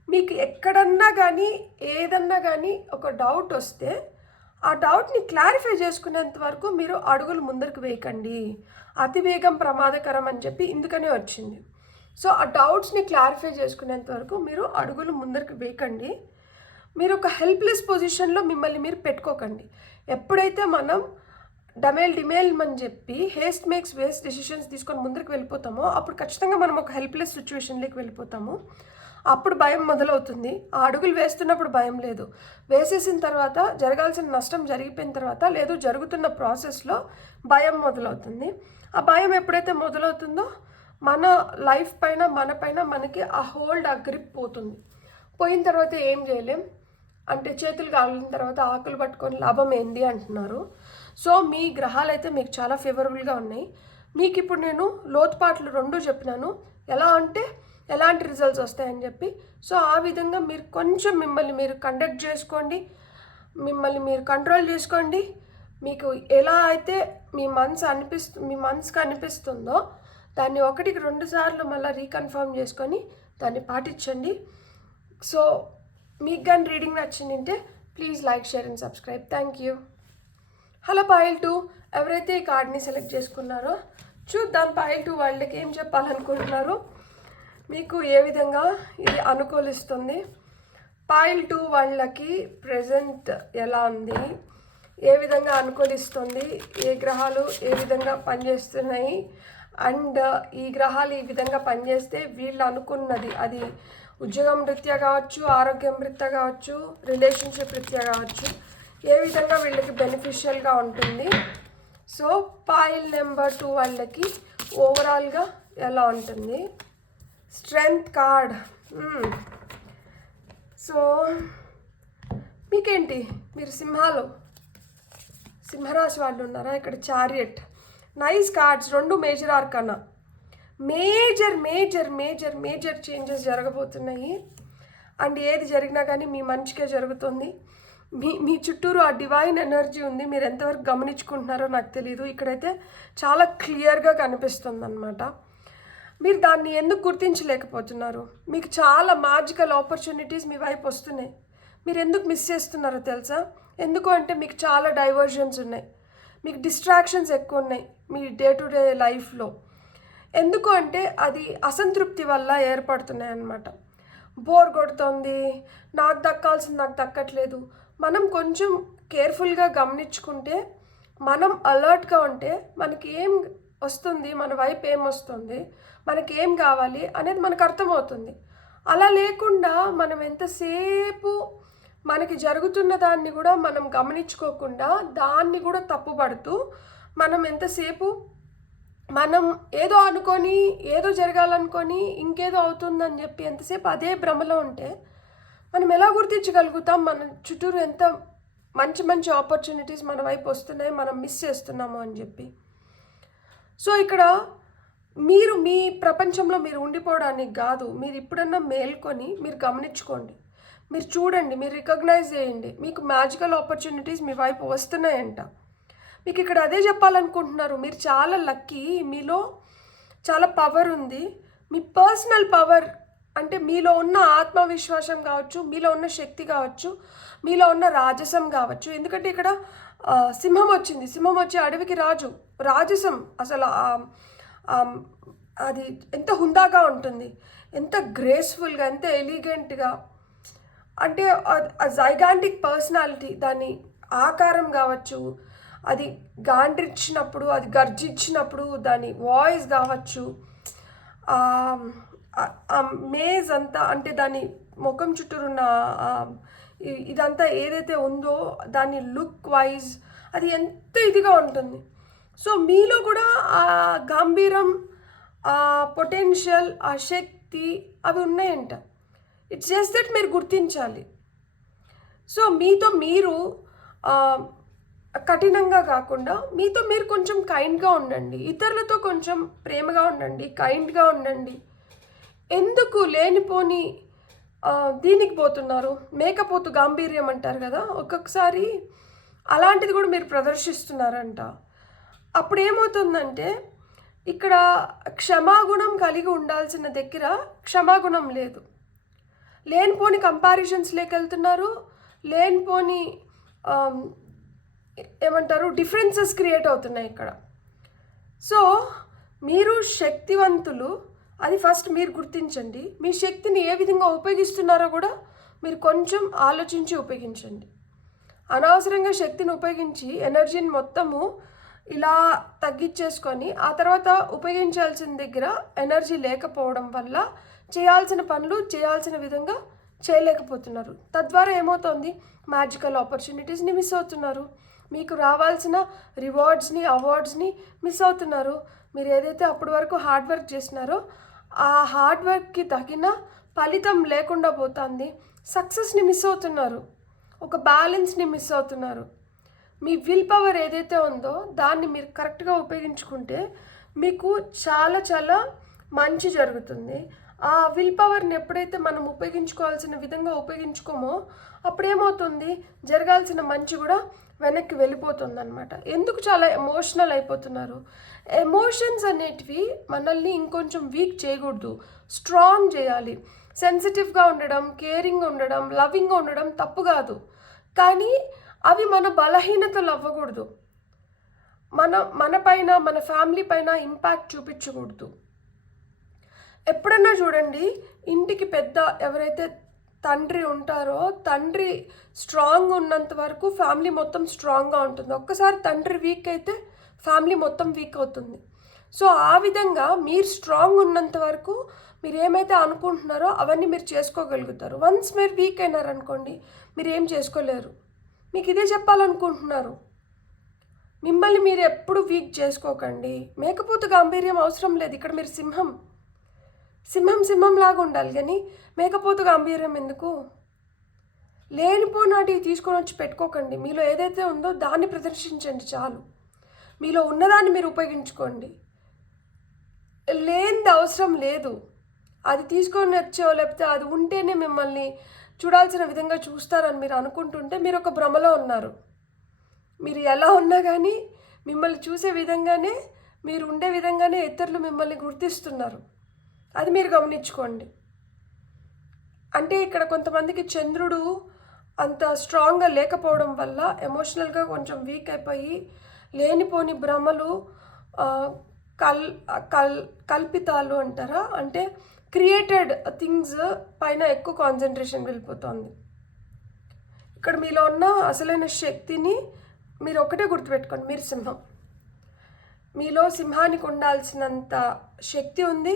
మీకు ఎక్కడన్నా కానీ ఏదన్నా కానీ ఒక డౌట్ వస్తే ఆ డౌట్ని క్లారిఫై చేసుకునేంత వరకు మీరు అడుగులు ముందరికి వేయకండి. అతివేగం ప్రమాదకరం అని చెప్పి ఇందుకనే వచ్చింది. సో ఆ డౌట్స్ని క్లారిఫై చేసుకునేంత వరకు మీరు అడుగులు ముందరికి వేయకండి. మీరు ఒక హెల్ప్లెస్ పొజిషన్లో మిమ్మల్ని మీరు పెట్టుకోకండి. ఎప్పుడైతే మనం డిమేల్ అని చెప్పి హేస్ట్ మేక్స్ వేస్ట్ డెసిషన్స్ తీసుకొని ముందరికి వెళ్ళిపోతామో అప్పుడు ఖచ్చితంగా మనం ఒక హెల్ప్లెస్ సిచ్యువేషన్లోకి వెళ్ళిపోతాము. అప్పుడు భయం మొదలవుతుంది. ఆ అడుగులు వేస్తున్నప్పుడు భయం లేదు, వేసేసిన తర్వాత జరగాల్సిన నష్టం జరిగిపోయిన తర్వాత లేదు, జరుగుతున్న ప్రాసెస్లో భయం మొదలవుతుంది. ఆ భయం ఎప్పుడైతే మొదలవుతుందో మన లైఫ్ పైన, మనకి ఆ హోల్డ్, ఆ గ్రిప్ పోతుంది. పోయిన తర్వాత ఏం చేయలేం, అంటే చేతులు కాలిన తర్వాత ఆకులు పట్టుకొని లాభం ఏంది అంటున్నారు. సో మీ గ్రహాలు అయితే మీకు చాలా ఫేవరబుల్గా ఉన్నాయి. మీకు ఇప్పుడు నేను లోతుపాట్లు 2 చెప్పినాను, ఎలా అంటే ఎలాంటి రిజల్ట్స్ వస్తాయని చెప్పి. సో ఆ విధంగా మీరు కొంచెం మిమ్మల్ని మీరు కండక్ట్ చేసుకోండి, మిమ్మల్ని మీరు కంట్రోల్ చేసుకోండి. మీకు ఎలా అయితే మీ మనసుకి అనిపిస్తుందో దాన్ని 1కి 2 సార్లు మళ్ళీ రీకన్ఫర్మ్ చేసుకొని దాన్ని పాటించండి. సో మీకు కానీ రీడింగ్ నచ్చిందంటే please like, share and subscribe. Thank you. Hello foil 2, ఎవరైతే ఈ కార్డ్ని సెలెక్ట్ చేసుకున్నారో చూద్దాం పాయిల్ 2 వాళ్ళకి ఏం చెప్పాలనుకుంటున్నారు, మీకు ఏ విధంగా ఇది అనుకూలిస్తుంది. పాయిల్ 2 వాళ్ళకి ప్రజెంట్ ఎలా ఉంది, ఏ విధంగా అనుకూలిస్తుంది, ఏ గ్రహాలు ఏ విధంగా పనిచేస్తున్నాయి, అండ్ ఈ గ్రహాలు ఈ విధంగా పనిచేస్తే వీళ్ళు అనుకున్నది అది ఉద్యోగం రీత్యా కావచ్చు, ఆరోగ్యం రీత్యా కావచ్చు, రిలేషన్షిప్ రీత్యా కావచ్చు, ఏ విధంగా వీళ్ళకి బెనిఫిషియల్గా ఉంటుంది. సో పాయిల్ నెంబర్ 2 వాళ్ళకి ఓవరాల్గా ఎలా ఉంటుంది. Strength card. సో మీకేంటి, మీరు సింహరాశి వాళ్ళు ఉన్నారా? ఇక్కడ chariot, nice cards, 2 major arcana. Major major major major changes జరగబోతున్నాయి. అండ్ ఏది జరిగినా కానీ మీ మంచికే జరుగుతుంది. మీ చుట్టూరు ఆ డివైన్ ఎనర్జీ ఉంది. మీరు ఎంతవరకు గమనించుకుంటున్నారో నాకు తెలియదు. ఇక్కడైతే చాలా క్లియర్గా కనిపిస్తుంది అన్నమాట. మీరు దాన్ని ఎందుకు గుర్తించలేకపోతున్నారు? మీకు చాలా మ్యాజికల్ ఆపర్చునిటీస్ మీ వైపు వస్తున్నాయి. మీరు ఎందుకు మిస్ చేస్తున్నారో తెలుసా? ఎందుకు అంటే మీకు చాలా డైవర్షన్స్ ఉన్నాయి, మీకు డిస్ట్రాక్షన్స్ ఎక్కువ ఉన్నాయి మీ డే టు డే లైఫ్లో. ఎందుకు అంటే అది అసంతృప్తి వల్ల ఏర్పడుతున్నాయి అన్నమాట. బోర్ కొడుతుంది, నాకు దక్కాల్సింది నాకు దక్కట్లేదు. మనం కొంచెం కేర్ఫుల్గా గమనించుకుంటే, మనం అలర్ట్గా ఉంటే మనకి ఏం వస్తుంది, మన వైపు ఏం వస్తుంది, మనకి ఏం కావాలి అనేది మనకు అర్థమవుతుంది. అలా లేకుండా మనం ఎంతసేపు మనకి జరుగుతున్న దాన్ని కూడా మనం గమనించుకోకుండా దాన్ని కూడా తప్పుపడుతూ మనం ఎంతసేపు మనం ఏదో అనుకొని, ఏదో జరగాలనుకొని ఇంకేదో అవుతుందని చెప్పి ఎంతసేపు అదే భ్రమలో ఉంటే మనం ఎలా గుర్తించగలుగుతాం మన చుట్టూరు ఎంత మంచి మంచి ఆపర్చునిటీస్ మన వైపు వస్తున్నాయి, మనం మిస్ చేస్తున్నాము అని చెప్పి. సో ఇక్కడ మీరు మీ ప్రపంచంలో మీరు ఉండిపోవడానికి కాదు, మీరు ఇప్పుడన్నా మేల్కొని మీరు గమనించుకోండి, మీరు చూడండి, మీరు రికగ్నైజ్ చేయండి. మీకు మ్యాజికల్ ఆపర్చునిటీస్ మీ వైపు వస్తున్నాయంట. మీకు ఇక్కడ అదే చెప్పాలనుకుంటున్నారు. మీరు చాలా లక్కీ, మీలో చాలా పవర్ ఉంది. మీ పర్సనల్ పవర్ అంటే మీలో ఉన్న ఆత్మవిశ్వాసం కావచ్చు, మీలో ఉన్న శక్తి కావచ్చు, మీలో ఉన్న రాజసం కావచ్చు. ఎందుకంటే ఇక్కడ సింహం వచ్చింది, సింహం వచ్చి అడవికి రాజసం అసలు అది ఎంత హుందాగా ఉంటుంది, ఎంత గ్రేస్ఫుల్గా, ఎంత ఎలిగెంట్గా, అంటే జైగాంటిక్ పర్సనాలిటీ, దాని ఆకారం కావచ్చు, అది గాండ్రిచ్చినప్పుడు, అది గర్జించినప్పుడు దాని వాయిస్ కావచ్చు, మేజ్ అంతా, అంటే దాని ముఖం చుట్టూరున్న ఇదంతా ఏదైతే ఉందో దాని లుక్ వైజ్ అది ఎంత ఇదిగా ఉంటుంది. సో మీలో కూడా ఆ గంభీరం, ఆ పొటెన్షియల్, ఆ శక్తి అవి ఉన్నాయంట. ఇట్స్ జస్ట్ దట్ మీరు గుర్తించాలి. సో మీతో మీరు కఠినంగా కాకుండా మీతో మీరు కొంచెం కైండ్గా ఉండండి, ఇతరులతో కొంచెం ప్రేమగా ఉండండి, కైండ్గా ఉండండి. ఎందుకు లేనిపోని దీనికి పోతున్నారు? మేకపోతు గాంభీర్యం అంటారు కదా, ఒక్కొక్కసారి అలాంటిది కూడా మీరు ప్రదర్శిస్తున్నారంట. అప్పుడు ఏమవుతుందంటే ఇక్కడ క్షమాగుణం కలిగి ఉండాల్సిన దగ్గర క్షమాగుణం లేదు. లేనిపోని కంపారిజన్స్లోకి వెళ్తున్నారు, లేనిపోని ఏమంటారు డిఫరెన్సెస్ క్రియేట్ అవుతున్నాయి ఇక్కడ. సో మీరు శక్తివంతులు, అది ఫస్ట్ మీరు గుర్తించండి. మీ శక్తిని ఏ విధంగా ఉపయోగిస్తున్నారో కూడా మీరు కొంచెం ఆలోచించి ఉపయోగించండి. అనవసరంగా శక్తిని ఉపయోగించి ఎనర్జీని మొత్తము ఇలా తగ్గించేసుకొని ఆ తర్వాత ఉపయోగించాల్సిన దగ్గర ఎనర్జీ లేకపోవడం వల్ల చేయాల్సిన పనులు చేయాల్సిన విధంగా చేయలేకపోతున్నారు. తద్వారా ఏమవుతుంది, మ్యాజికల్ ఆపర్చునిటీస్ని మిస్ అవుతున్నారు, మీకు రావాల్సిన రివార్డ్స్ని, అవార్డ్స్ని మిస్ అవుతున్నారు. మీరు ఏదైతే అప్పటి వరకు హార్డ్ వర్క్ చేసినారో ఆ హార్డ్ వర్క్కి తగిన ఫలితం లేకుండా పోతుంది. సక్సెస్ని మిస్ అవుతున్నారు, ఒక బ్యాలెన్స్ని మిస్ అవుతున్నారు. మీ విల్ పవర్ ఏదైతే ఉందో దాన్ని మీరు కరెక్ట్గా ఉపయోగించుకుంటే మీకు చాలా చాలా మంచి జరుగుతుంది. ఆ విల్ పవర్ని ఎప్పుడైతే మనం ఉపయోగించుకోవాల్సిన విధంగా ఉపయోగించుకోమో అప్పుడేమవుతుంది, జరగాల్సిన మంచి కూడా వెనక్కి వెళ్ళిపోతుంది అనమాట. ఎందుకు చాలా ఎమోషనల్ అయిపోతున్నారు? ఎమోషన్స్ అనేటివి మనల్ని ఇంకొంచెం వీక్ చేయకూడదు, స్ట్రాంగ్ చేయాలి. సెన్సిటివ్గా ఉండడం, కేరింగ్ ఉండడం, లవింగ్గా ఉండడం తప్పు కాదు, కానీ అవి మన బలహీనతలు అవ్వకూడదు. మన పైన, మన ఫ్యామిలీ పైన ఇంపాక్ట్ చూపించకూడదు. ఎప్పుడన్నా చూడండి, ఇంటికి పెద్ద ఎవరైతే తండ్రి ఉంటారో, తండ్రి స్ట్రాంగ్ ఉన్నంత వరకు ఫ్యామిలీ మొత్తం స్ట్రాంగ్గా ఉంటుంది. ఒక్కసారి తండ్రి వీక్ అయితే ఫ్యామిలీ మొత్తం వీక్ అవుతుంది. సో ఆ విధంగా మీరు స్ట్రాంగ్ ఉన్నంత వరకు మీరు ఏమైతే అనుకుంటున్నారో అవన్నీ మీరు చేసుకోగలుగుతారు. వన్స్ మీరు వీక్ అయినారనుకోండి, మీరు ఏం చేసుకోలేరు. మీకు ఇదే చెప్పాలనుకుంటున్నారు. మిమ్మల్ని మీరు ఎప్పుడు వీక్ చేసుకోకండి. మేకపోతు గాంభీర్యం అవసరం లేదు. ఇక్కడ మీరు సింహం లాగా ఉండాలి, కానీ మేకపోతు గాంభీర్యం ఎందుకు? లేనిపోనాటివి తీసుకొని వచ్చి పెట్టుకోకండి. మీలో ఏదైతే ఉందో దాన్ని ప్రదర్శించండి చాలు. మీలో ఉన్నదాన్ని మీరు ఉపయోగించుకోండి. లేనిది అవసరం లేదు. అది తీసుకొని వచ్చో లేకపోతే అది ఉంటేనే మిమ్మల్ని చూడాల్సిన విధంగా చూస్తారని మీరు అనుకుంటుంటే మీరు ఒక భ్రమలో ఉన్నారు. మీరు ఎలా ఉన్నా కానీ మిమ్మల్ని చూసే విధంగానే, మీరు ఉండే విధంగానే ఇతరులు మిమ్మల్ని గుర్తిస్తున్నారు. అది మీరు గమనించుకోండి. అంటే ఇక్కడ కొంతమందికి చంద్రుడు అంత స్ట్రాంగ్గా లేకపోవడం వల్ల ఎమోషనల్గా కొంచెం వీక్ అయిపోయి లేనిపోని భ్రమలు, కల్పితాలు అంటారా, అంటే క్రియేటెడ్ థింగ్స్ పైన ఎక్కువ కాన్సన్ట్రేషన్ వెళ్ళిపోతుంది. ఇక్కడ మీలో ఉన్న అసలైన శక్తిని మీరు ఒకటే గుర్తుపెట్టుకోండి, మీరు సింహం. మీలో సింహానికి ఉండాల్సినంత శక్తి ఉంది,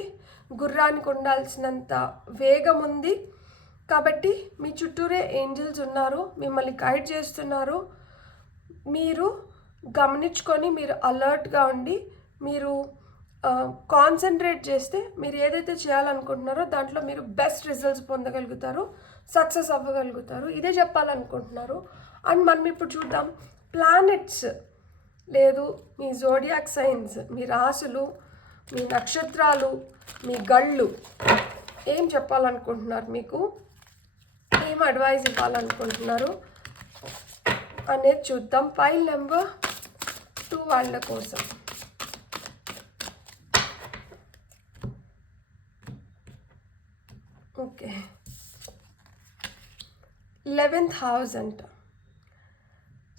గుర్రానికి ఉండాల్సినంత వేగం ఉంది. కాబట్టి మీ చుట్టూరే ఏంజల్స్ ఉన్నారు, మిమ్మల్ని గైడ్ చేస్తున్నారు. మీరు గమనించుకొని, మీరు అలర్ట్గా ఉండి, మీరు కాన్సన్ట్రేట్ చేస్తే మీరు ఏదైతే చేయాలనుకుంటున్నారో దాంట్లో మీరు బెస్ట్ రిజల్ట్స్ పొందగలుగుతారు, సక్సెస్ అవ్వగలుగుతారు. ఇదే చెప్పాలనుకుంటున్నారు. అండ్ మనం ఇప్పుడు చూద్దాం, ప్లానెట్స్ లేదు, మీ జోడియాక్ సైన్స్, మీ రాసులు, మీ నక్షత్రాలు, మీ గళ్ళు ఏం చెప్పాలనుకుంటున్నారు, మీకు ఏం అడ్వైజ్ ఇవ్వాలనుకుంటున్నారు అనేది చూద్దాం. ఫైల్ నెంబర్ 2 వాళ్ళ కోసం. ఓకే, 11th house అంట.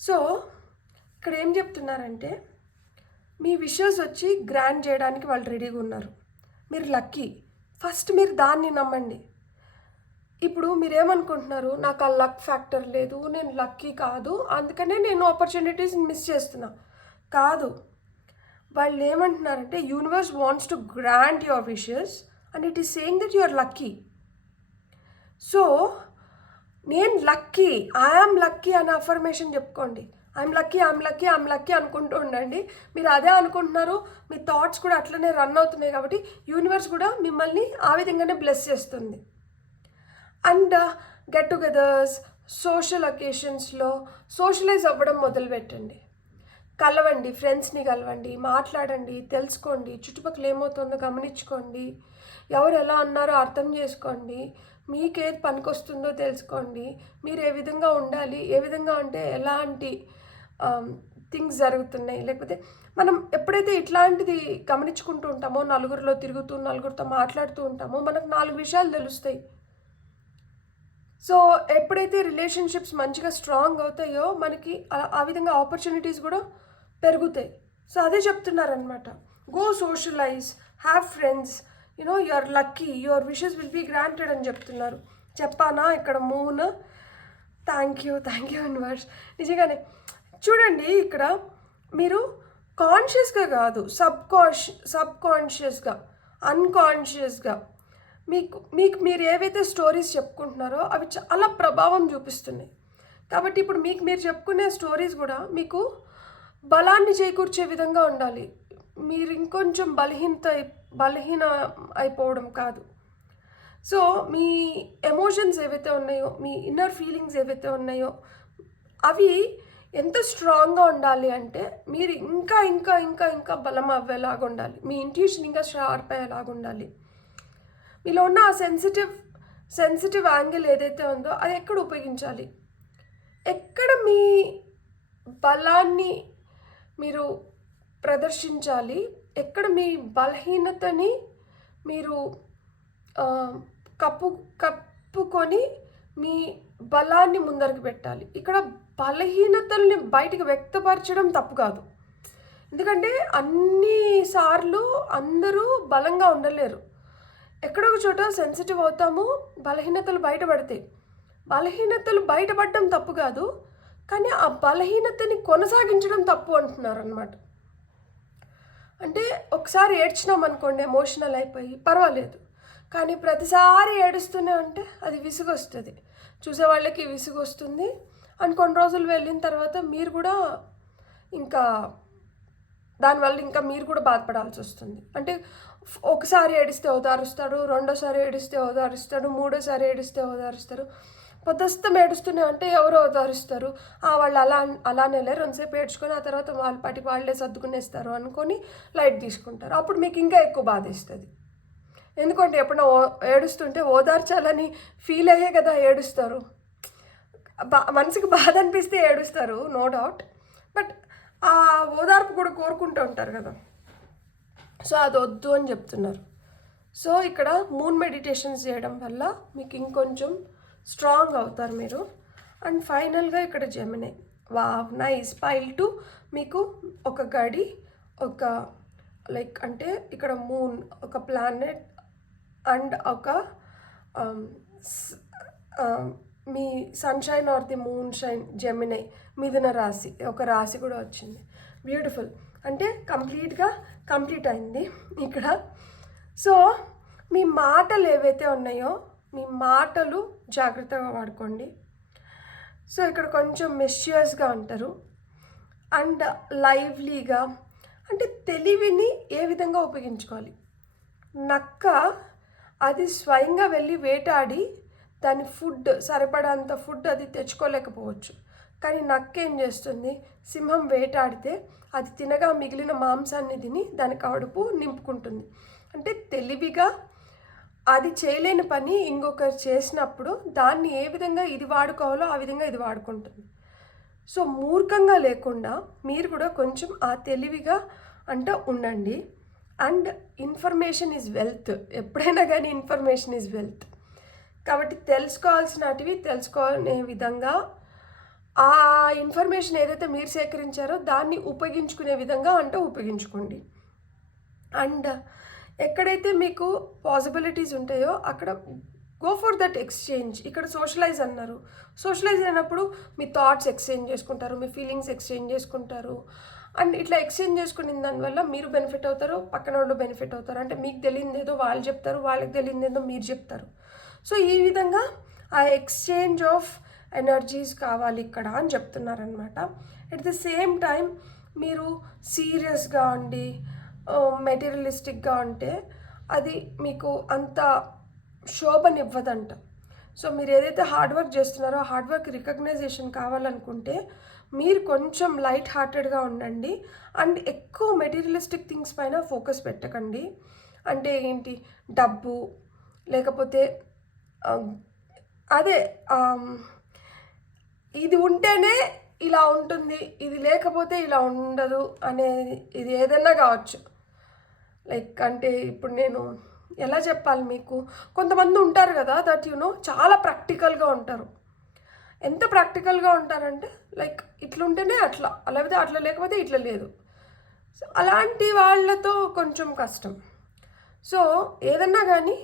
సో ఇక్కడ ఏం చెప్తున్నారంటే, మీ విషెస్ వచ్చి గ్రాండ్ చేయడానికి వాళ్ళు రెడీగా ఉన్నారు. మీరు లక్కీ. ఫస్ట్ మీరు దాన్ని నమ్మండి. ఇప్పుడు మీరేమనుకుంటున్నారు, నాకు ఆ లక్ ఫ్యాక్టర్ లేదు, నేను లక్కీ కాదు, అందుకనే నేను ఆపర్చునిటీస్ మిస్ చేస్తున్నా. కాదు, వాళ్ళు ఏమంటున్నారంటే, universe wants to grant your wishes and it is saying that you are lucky. So నేను లక్కీ, ఐఆమ్ లక్కీ అనే అఫర్మేషన్ చెప్పుకోండి. ఐఎమ్ లక్కీ అనుకుంటూ ఉండండి. మీరు అదే అనుకుంటున్నారు, మీ థాట్స్ కూడా అట్లనే రన్ అవుతున్నాయి. కాబట్టి యూనివర్స్ కూడా మిమ్మల్ని ఆ విధంగానే బ్లెస్ చేస్తుంది. అండ్ గెట్ టుగెదర్స్, సోషల్ అకేషన్స్లో సోషలైజ్ అవ్వడం మొదలుపెట్టండి. కలవండి, ఫ్రెండ్స్ని కలవండి, మాట్లాడండి, తెలుసుకోండి, చుట్టుపక్కల ఏమవుతుందో గమనించుకోండి, ఎవరు ఎలా ఉన్నారో అర్థం చేసుకోండి, మీకేది పనికొస్తుందో తెలుసుకోండి, మీరు ఏ విధంగా ఉండాలి, ఏ విధంగా అంటే ఎలాంటి థింగ్స్ జరుగుతున్నాయి. లేకపోతే మనం ఎప్పుడైతే ఇట్లాంటిది గమనించుకుంటూ ఉంటామో, నలుగురిలో తిరుగుతూ నలుగురితో మాట్లాడుతూ ఉంటామో, మనకు 4 విషయాలు తెలుస్తాయి. సో ఎప్పుడైతే రిలేషన్షిప్స్ మంచిగా స్ట్రాంగ్ అవుతాయో మనకి ఆ విధంగా ఆపర్చునిటీస్ కూడా పెరుగుతాయి. సో అదే చెప్తున్నారనమాట, go socialise, have friends, you know you are lucky, your wishes will be granted అని చెప్తున్నారు. చెప్పానా ఇక్కడ మూన్. Thank you universe. నిజంగానే చూడండి, ఇక్కడ మీరు కాన్షియస్గా కాదు, సబ్ కాన్షియస్గా, అన్కాన్షియస్గా మీకు మీరు ఏవైతే స్టోరీస్ చెప్పుకుంటున్నారో అవి చాలా ప్రభావం చూపిస్తున్నాయి. కాబట్టి ఇప్పుడు మీరు చెప్పుకునే స్టోరీస్ కూడా మీకు బలాన్ని చేకూర్చే విధంగా ఉండాలి. మీరు ఇంకొంచెం బలహీన అయిపోవడం కాదు. సో మీ ఎమోషన్స్ ఏవైతే ఉన్నాయో, మీ ఇన్నర్ ఫీలింగ్స్ ఏవైతే ఉన్నాయో అవి ఎంత స్ట్రాంగ్గా ఉండాలి అంటే మీరు ఇంకా ఇంకా ఇంకా ఇంకా బలం అవ్వేలాగా ఉండాలి. మీ ఇంట్యూషన్ ఇంకా షార్ప్ అయ్యేలాగా ఉండాలి. మీలో ఉన్న ఆ సెన్సిటివ్ యాంగిల్ ఏదైతే ఉందో అది ఎక్కడ ఉపయోగించాలి, ఎక్కడ మీ బలాన్ని మీరు ప్రదర్శించాలి, ఎక్కడ మీ బలహీనతని మీరు కప్పుకొని మీ బలాన్ని ముందరికి పెట్టాలి. ఇక్కడ బలహీనతల్ని బయటికి వ్యక్తపరచడం తప్పు కాదు, ఎందుకంటే అన్నిసార్లు అందరూ బలంగా ఉండలేరు. ఎక్కడో ఒక చోట సెన్సిటివ్ అవుతాము, బలహీనతలు బయటపడతాయి. బలహీనతలు బయటపడడం తప్పు కాదు, కానీ ఆ బలహీనతని కొనసాగించడం తప్పు అంటున్నారు అన్నమాట. అంటే ఒకసారి ఏడ్చినాం అనుకోండి, ఎమోషనల్ అయిపోయి పర్వాలేదు, కానీ ప్రతిసారి ఏడుస్తూనే ఉంటే అది విసుగు వస్తుంది, చూసేవాళ్ళకి విసుగు వస్తుంది. అండ్ కొన్ని రోజులు వెళ్ళిన తర్వాత మీరు కూడా ఇంకా దానివల్ల ఇంకా మీరు కూడా బాధపడాల్సి వస్తుంది. అంటే ఒకసారి ఏడిస్తే ఓదారుస్తాడు, రెండోసారి ఏడిస్తే ఓదారుస్తాడు, మూడోసారి ఏడిస్తే ఓదారుస్తారు. పొద్దుస్తం ఏడుస్తూనే అంటే ఎవరో ఓదారుస్తారు, వాళ్ళు అలానే లేరు, రెండుసేపు ఏడ్చుకొని ఆ తర్వాత వాళ్ళ పాటికి వాళ్ళే సర్దుకునేస్తారు అనుకొని లైట్ తీసుకుంటారు. అప్పుడు మీకు ఇంకా ఎక్కువ బాధేస్తుంది. ఎందుకంటే ఎప్పుడైనా ఏడుస్తుంటే ఓదార్చాలని ఫీల్ అయ్యే కదా ఏడుస్తారు. మనసుకి బాధ అనిపిస్తే ఏడుస్తారు, నో డౌట్. బట్ ఆ ఓదార్పు కూడా కోరుకుంటూ ఉంటారు కదా, సో అది వద్దు అని చెప్తున్నారు. సో ఇక్కడ మూన్ మెడిటేషన్స్ చేయడం వల్ల మీకు ఇంకొంచెం స్ట్రాంగ్ అవుతారు మీరు. అండ్ ఫైనల్గా ఇక్కడ జెమినీ, వావ్ నైస్. పైల్ 2 మీకు ఒక గడి, ఒక లైక్ అంటే ఇక్కడ మూన్, ఒక ప్లానెట్ అండ్ ఒక మీ sunshine or the moon shine, Gemini, మిథున రాశి, ఒక రాశి కూడా వచ్చింది. బ్యూటిఫుల్. అంటే కంప్లీట్ అయింది ఇక్కడ. సో మీ మాటలు ఏవైతే ఉన్నాయో మీ మాటలు జాగ్రత్తగా వాడుకోండి. సో ఇక్కడ కొంచెం మిస్చియస్గా ఉంటారు అండ్ లైవ్లీగా, అంటే తెలివిని ఏ విధంగా ఉపయోగించుకోవాలి. నక్క అది స్వయంగా వెళ్ళి వేటాడి దాని ఫుడ్ సరిపడంత ఫుడ్ అది తెచ్చుకోలేకపోవచ్చు, కానీ నక్క ఏం చేస్తుంది, సింహం వేటాడితే అది తినగా మిగిలిన మాంసాన్ని తిని దాని కడుపు నింపుకుంటుంది. అంటే తెలివిగా అది చేయలేని పని ఇంకొకరు చేసినప్పుడు దాన్ని ఏ విధంగా ఇది వాడుకోవాలో ఆ విధంగా ఇది వాడుకుంటుంది. సో మూర్ఖంగా లేకుండా మీరు కూడా కొంచెం ఆ తెలివిగా ఉండండి. అండ్ ఇన్ఫర్మేషన్ ఈజ్ వెల్త్, ఎప్పుడైనా కానీ ఇన్ఫర్మేషన్ ఈజ్ వెల్త్. కాబట్టి తెలుసుకోవాలనే విధంగా ఆ ఇన్ఫర్మేషన్ ఏదైతే మీరు సేకరించారో దాన్ని ఉపయోగించుకునే విధంగా ఉపయోగించుకోండి. అండ్ ఎక్కడైతే మీకు పాసిబిలిటీస్ ఉంటాయో అక్కడ గో ఫర్ దట్ ఎక్స్చేంజ్. ఇక్కడ సోషలైజ్ అన్నారు, సోషలైజ్ అయినప్పుడు మీ థాట్స్ ఎక్స్చేంజ్ చేసుకుంటారు, మీ ఫీలింగ్స్ ఎక్స్చేంజ్ చేసుకుంటారు. అండ్ ఇట్లా ఎక్స్చేంజ్ చేసుకునే దానివల్ల మీరు బెనిఫిట్ అవుతారు, పక్కన వాళ్ళు బెనిఫిట్ అవుతారు. అంటే మీకు తెలియదేదో వాళ్ళు చెప్తారు, వాళ్ళకి తెలియదేదో మీరు చెప్తారు. సో ఈ విధంగా ఆ ఎక్స్చేంజ్ ఆఫ్ ఎనర్జీస్ కావాలి ఇక్కడ అని చెప్తున్నారనమాట. ఎట్ ద సేమ్ టైం మీరు సీరియస్గా ఉండి మెటీరియలిస్టిక్గా ఉంటే అది మీకు అంత శోభనివ్వదంట. సో మీరు ఏదైతే హార్డ్ వర్క్ చేస్తున్నారో ఆ హార్డ్ వర్క్ రికగ్నైజేషన్ కావాలనుకుంటే మీరు కొంచెం లైట్ హార్టెడ్గా ఉండండి. అండ్ ఎక్కువ మెటీరియలిస్టిక్ థింగ్స్ పైన ఫోకస్ పెట్టకండి. అంటే ఏంటి, డబ్బు లేకపోతే అదే ఇది ఉంటేనే ఇలా ఉంటుంది, ఇది లేకపోతే ఇలా ఉండదు అనేది, ఇది ఏదైనా కావచ్చు. లైక్ అంటే ఇప్పుడు నేను ఎలా చెప్పాలి మీకు, కొంతమంది ఉంటారు కదా దట్ చాలా ప్రాక్టికల్గా ఉంటారు. ఎంత ప్రాక్టికల్గా ఉంటారంటే లైక్ ఇట్లుంటేనే అట్లా, లేకపోతే అట్లా లేకపోతే ఇట్లా లేదు. సో అలాంటి వాళ్ళతో కొంచెం కష్టం. సో ఏదన్నా కానీ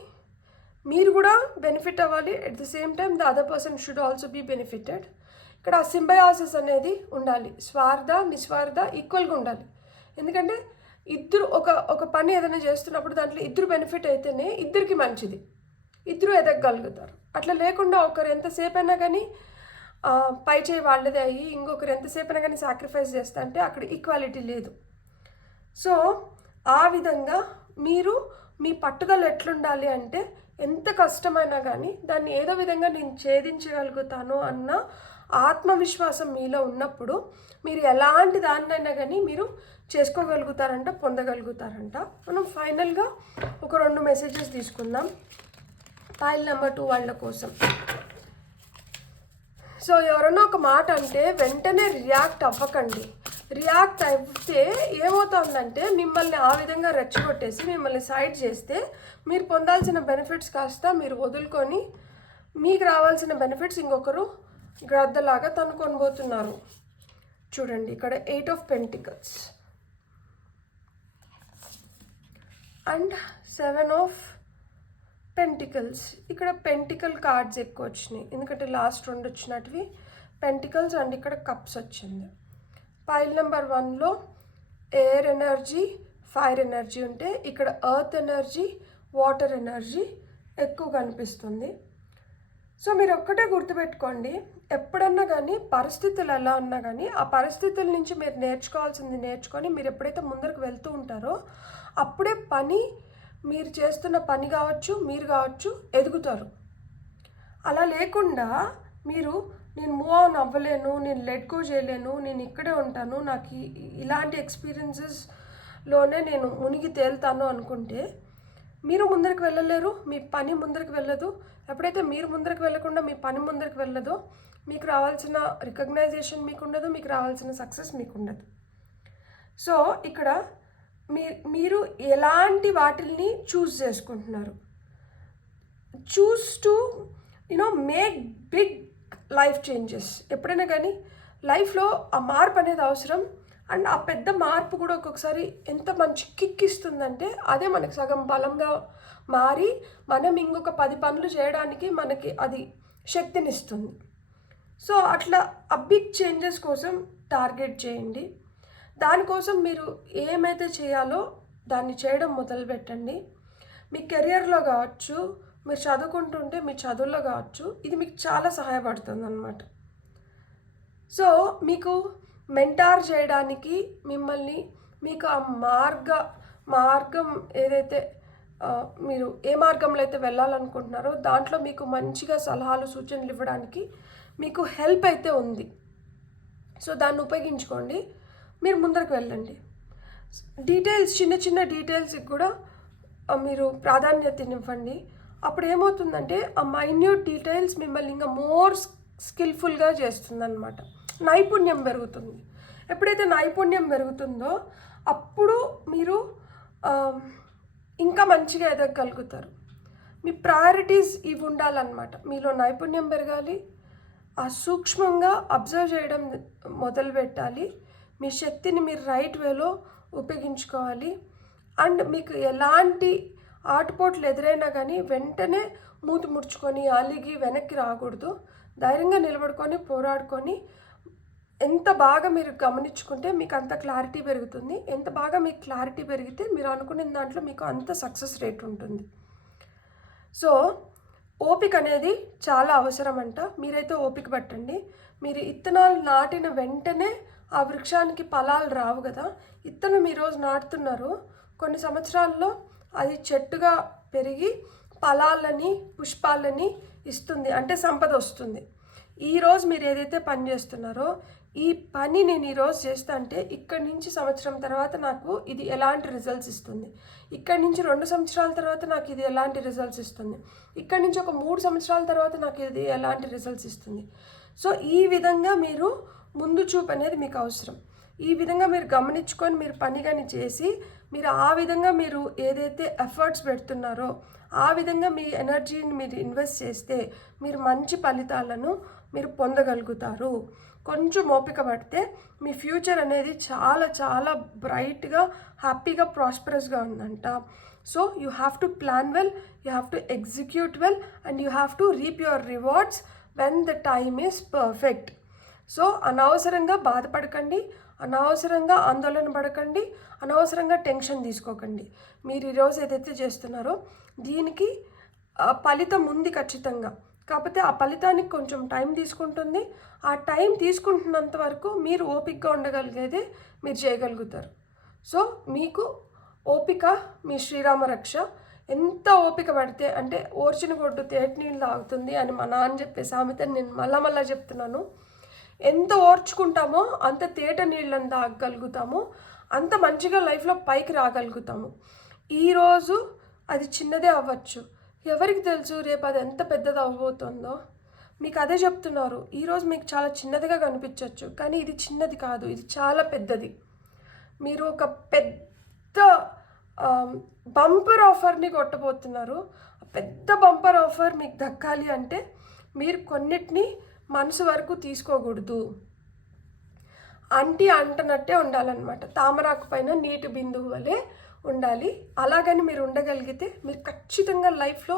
మీరు కూడా బెనిఫిట్ అవ్వాలి, at the same time the other person should also be benefited. ఇక్కడ సింబయాసిస్ అనేది ఉండాలి, స్వార్థ నిస్వార్థ ఈక్వల్గా ఉండాలి. ఎందుకంటే ఇద్దరు ఒక పని ఏదైనా చేస్తున్నప్పుడు దాంట్లో ఇద్దరు బెనిఫిట్ అయితేనే ఇద్దరికి మంచిది, ఇద్దరు ఎదగగలుగుతారు. అట్లా లేకుండా ఒకరు ఎంతసేపు అయినా కానీ పై చేయి వాళ్ళదే అయ్యి ఇంకొకరు ఎంతసేపు అయినా కానీ సాక్రిఫైస్ చేస్తా అంటే అక్కడ ఈక్వాలిటీ లేదు. సో ఆ విధంగా మీరు మీ పట్టుదల ఎట్లుండాలి అంటే ఎంత కష్టమైనా కానీ దాన్ని ఏదో విధంగా నేను ఛేదించగలుగుతాను అన్న ఆత్మవిశ్వాసం మీలో ఉన్నప్పుడు మీరు ఎలాంటి దాన్నైనా కానీ మీరు చేసుకోగలుగుతారంట, పొందగలుగుతారంట. మనం ఫైనల్గా ఒక 2 మెసేజెస్ తీసుకుందాం. పైల్ నెంబర్ 2 వాళ్ళ కోసం. సో ఎవరైనా ఒక మాట అంటే వెంటనే రియాక్ట్ అవ్వకండి. రియాక్ట్ అయితే ఏమవుతుందంటే మిమ్మల్ని ఆ విధంగా రెచ్చగొట్టేసి మిమ్మల్ని సైడ్ చేస్తే మీరు పొందాల్సిన బెనిఫిట్స్ కాస్త మీరు వదులుకొని మీకు రావాల్సిన బెనిఫిట్స్ ఇంకొకరు గ్రద్దలాగా తనుకొని పోతున్నారు. చూడండి ఇక్కడ 8 of pentacles and 7 of pentacles. ఇక్కడ పెంటికల్ కార్డ్స్ ఎక్కువ వచ్చినాయి ఎందుకంటే లాస్ట్ 2 వచ్చినట్టువి పెంటికల్స్ అండ్ ఇక్కడ కప్స్ వచ్చింది. పైల్ నెంబర్ 1లో ఎయిర్ ఎనర్జీ, ఫైర్ ఎనర్జీ ఉంటే ఇక్కడ ఎర్త్ ఎనర్జీ, వాటర్ ఎనర్జీ ఎక్కువ కనిపిస్తుంది. సో మీరు ఒక్కటే గుర్తుపెట్టుకోండి, ఎప్పుడన్నా కానీ పరిస్థితులు ఎలా ఉన్నా కానీ ఆ పరిస్థితుల నుంచి మీరు నేర్చుకోవాల్సింది నేర్చుకొని మీరు ఎప్పుడైతే ముందరకు వెళ్తూ ఉంటారో అప్పుడే మీరు చేస్తున్న పని కావచ్చు, మీరు కావచ్చు ఎదుగుతారు. అలా లేకుండా మీరు నేను మూవ్ ఆన్ అవ్వలేను, నేను లెట్ గో చేయలేను, నేను ఇక్కడే ఉంటాను, నాకు ఇలాంటి ఎక్స్పీరియన్సెస్లోనే నేను మునిగి తేలుతాను అనుకుంటే మీరు ముందరికి వెళ్ళలేరు, మీ పని ముందరికి వెళ్ళదు. ఎప్పుడైతే మీరు ముందరికి వెళ్ళకుండా మీ పని ముందరికి వెళ్ళదో మీకు రావాల్సిన రికగ్నైజేషన్ మీకు ఉండదు, మీకు రావాల్సిన సక్సెస్ మీకు ఉండదు. సో ఇక్కడ మీరు ఎలాంటి వాటిల్ని చూస్ చేసుకుంటున్నారు. Choose to make big life changes. ఎప్పుడైనా కానీ లైఫ్లో ఆ మార్పు అనేది అవసరం. అండ్ ఆ పెద్ద మార్పు కూడా ఒక్కొక్కసారి ఎంత మంచి కిక్ ఇస్తుందంటే అదే మనకి సగం బలంగా మారి మనం ఇంకొక 10 పనులు చేయడానికి మనకి అది శక్తినిస్తుంది. సో అట్లా ఆ బిగ్ చేంజెస్ కోసం టార్గెట్ చేయండి. దానికోసం మీరు ఏమైతే చేయాలో దాన్ని చేయడం మొదలుపెట్టండి. మీ కెరియర్లో కావచ్చు, మీరు చదువుకుంటుంటే మీ చదువుల్లో కావచ్చు, ఇది మీకు చాలా సహాయపడుతుంది అన్నమాట. సో మీకు మెంటార్ చేయడానికి మీకు ఆ మార్గం ఏదైతే మీరు ఏ మార్గంలో అయితే వెళ్ళాలనుకుంటున్నారో దాంట్లో మీకు మంచిగా సలహాలు సూచనలు ఇవ్వడానికి మీకు హెల్ప్ అయితే ఉంది. సో దాన్ని ఉపయోగించుకోండి, మీరు ముందరకు వెళ్ళండి. డీటెయిల్స్, చిన్న చిన్న డీటెయిల్స్కి కూడా మీరు ప్రాధాన్యతనివ్వండి. అప్పుడు ఏమవుతుందంటే ఆ మైన్యూట్ డీటెయిల్స్ మిమ్మల్ని ఇంకా మోర్ స్కిల్ఫుల్గా చేస్తుందన్నమాట. నైపుణ్యం పెరుగుతుంది. ఎప్పుడైతే నైపుణ్యం పెరుగుతుందో అప్పుడు మీరు ఇంకా మంచిగా ఎదగగలుగుతారు. మీ ప్రయారిటీస్ ఇవి ఉండాలన్నమాట. మీలో నైపుణ్యం పెరగాలి, ఆ సూక్ష్మంగా అబ్జర్వ్ చేయడం మొదలు పెట్టాలి, మీ శక్తిని మీరు రైట్ వేలో ఉపయోగించుకోవాలి. అండ్ మీకు ఎలాంటి ఆటుపోట్లు ఎదురైనా కానీ వెంటనే మూతి ముడుచుకొని అలిగి వెనక్కి రాకూడదు. ధైర్యంగా నిలబడుకొని పోరాడుకొని ఎంత బాగా మీరు గమనించుకుంటే మీకు అంత క్లారిటీ పెరుగుతుంది. ఎంత బాగా మీకు క్లారిటీ పెరిగితే మీరు అనుకునే దాంట్లో మీకు అంత సక్సెస్ రేట్ ఉంటుంది. సో ఓపిక అనేది చాలా అవసరం అంట. మీరైతే ఓపిక పట్టండి. మీరు ఇత్తనాలు నాటిన వెంటనే ఆ వృక్షానికి ఫలాలు రావు కదా. ఇత్తనం ఈరోజు నాటుతున్నారు, కొన్ని సంవత్సరాల్లో అది చెట్టుగా పెరిగి ఫలాలని పుష్పాలని ఇస్తుంది, అంటే సంపద వస్తుంది. ఈరోజు మీరు ఏదైతే పని చేస్తున్నారో ఈ పని నేను ఈరోజు చేస్తా అంటే ఇక్కడి నుంచి సంవత్సరం తర్వాత నాకు ఇది ఎలాంటి రిజల్ట్స్ ఇస్తుంది, ఇక్కడి నుంచి 2 సంవత్సరాల తర్వాత నాకు ఇది ఎలాంటి రిజల్ట్స్ ఇస్తుంది, ఇక్కడి నుంచి ఒక 3 సంవత్సరాల తర్వాత నాకు ఇది ఎలాంటి రిజల్ట్స్ ఇస్తుంది. సో ఈ విధంగా మీరు ముందు చూపు అనేది మీకు అవసరం. ఈ విధంగా మీరు గమనించుకొని మీరు పని కానీ చేసి మీరు ఆ విధంగా మీరు ఏదైతే ఎఫర్ట్స్ పెడుతున్నారో ఆ విధంగా మీ ఎనర్జీని మీరు ఇన్వెస్ట్ చేస్తే మీరు మంచి ఫలితాలను మీరు పొందగలుగుతారు. కొంచెం ఓపిక పడితే మీ ఫ్యూచర్ అనేది చాలా చాలా బ్రైట్గా, హ్యాపీగా, ప్రాస్పరస్గా ఉందంట. So you have to plan well, you have to execute well and you have to reap your rewards when the time is perfect. So అనవసరంగా బాధపడకండి, అనవసరంగా ఆందోళన పడకండి, అనవసరంగా టెన్షన్ తీసుకోకండి. మీరు ఈరోజు ఏదైతే చేస్తున్నారో దీనికి ఫలితం ఉంది ఖచ్చితంగా. కాకపోతే ఆ ఫలితానికి కొంచెం టైం తీసుకుంటుంది. ఆ టైం తీసుకుంటున్నంత వరకు మీరు ఓపికగా ఉండగలిగేదే మీరు చేయగలుగుతారు. సో మీకు ఓపిక మీ శ్రీరామ రక్ష. ఎంత ఓపిక పడితే అంటే ఓర్చిన గొడ్డు తేటి నీళ్ళు తాగుతుంది అని మా నాన్న చెప్పే సామెతని నేను మళ్ళా చెప్తున్నాను. ఎంత ఓర్చుకుంటామో అంత తేట నీళ్ళని తాగగలుగుతాము, అంత మంచిగా లైఫ్లో పైకి రాగలుగుతాము. ఈరోజు అది చిన్నదే అవ్వచ్చు, ఎవరికి తెలుసు రేపు అది ఎంత పెద్దది అవ్వబోతుందో. మీకు అదే చెప్తున్నారు. ఈరోజు మీకు చాలా చిన్నదిగా కనిపించవచ్చు, కానీ ఇది చిన్నది కాదు, ఇది చాలా పెద్దది. మీరు ఒక పెద్ద బంపర్ ఆఫర్ని కొట్టబోతున్నారు. పెద్ద బంపర్ ఆఫర్ మీకు దక్కాలి అంటే మీరు కొన్నిటిని మనసు వరకు తీసుకోకూడదు. అంటనట్టే ఉండాలన్నమాట. తామరాకు పైన నీటి బిందువు వలె ఉండాలి. అలాగని మీరు ఉండగలిగితే మీరు ఖచ్చితంగా లైఫ్లో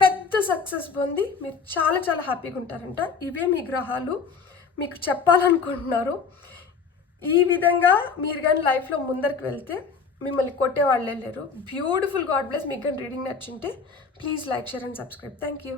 పెద్ద సక్సెస్ పొంది మీరు చాలా చాలా హ్యాపీగా ఉంటారంట. ఇవే మీ గ్రహాలు మీకు చెప్పాలనుకుంటున్నారు. ఈ విధంగా మీరు కానీ లైఫ్లో ముందరికి వెళ్తే మిమ్మల్ని కొట్టేవాళ్ళే లేరు. బ్యూటిఫుల్. God bless. మీకు కానీ రీడింగ్ నచ్చింటే please like, share and subscribe. Thank you.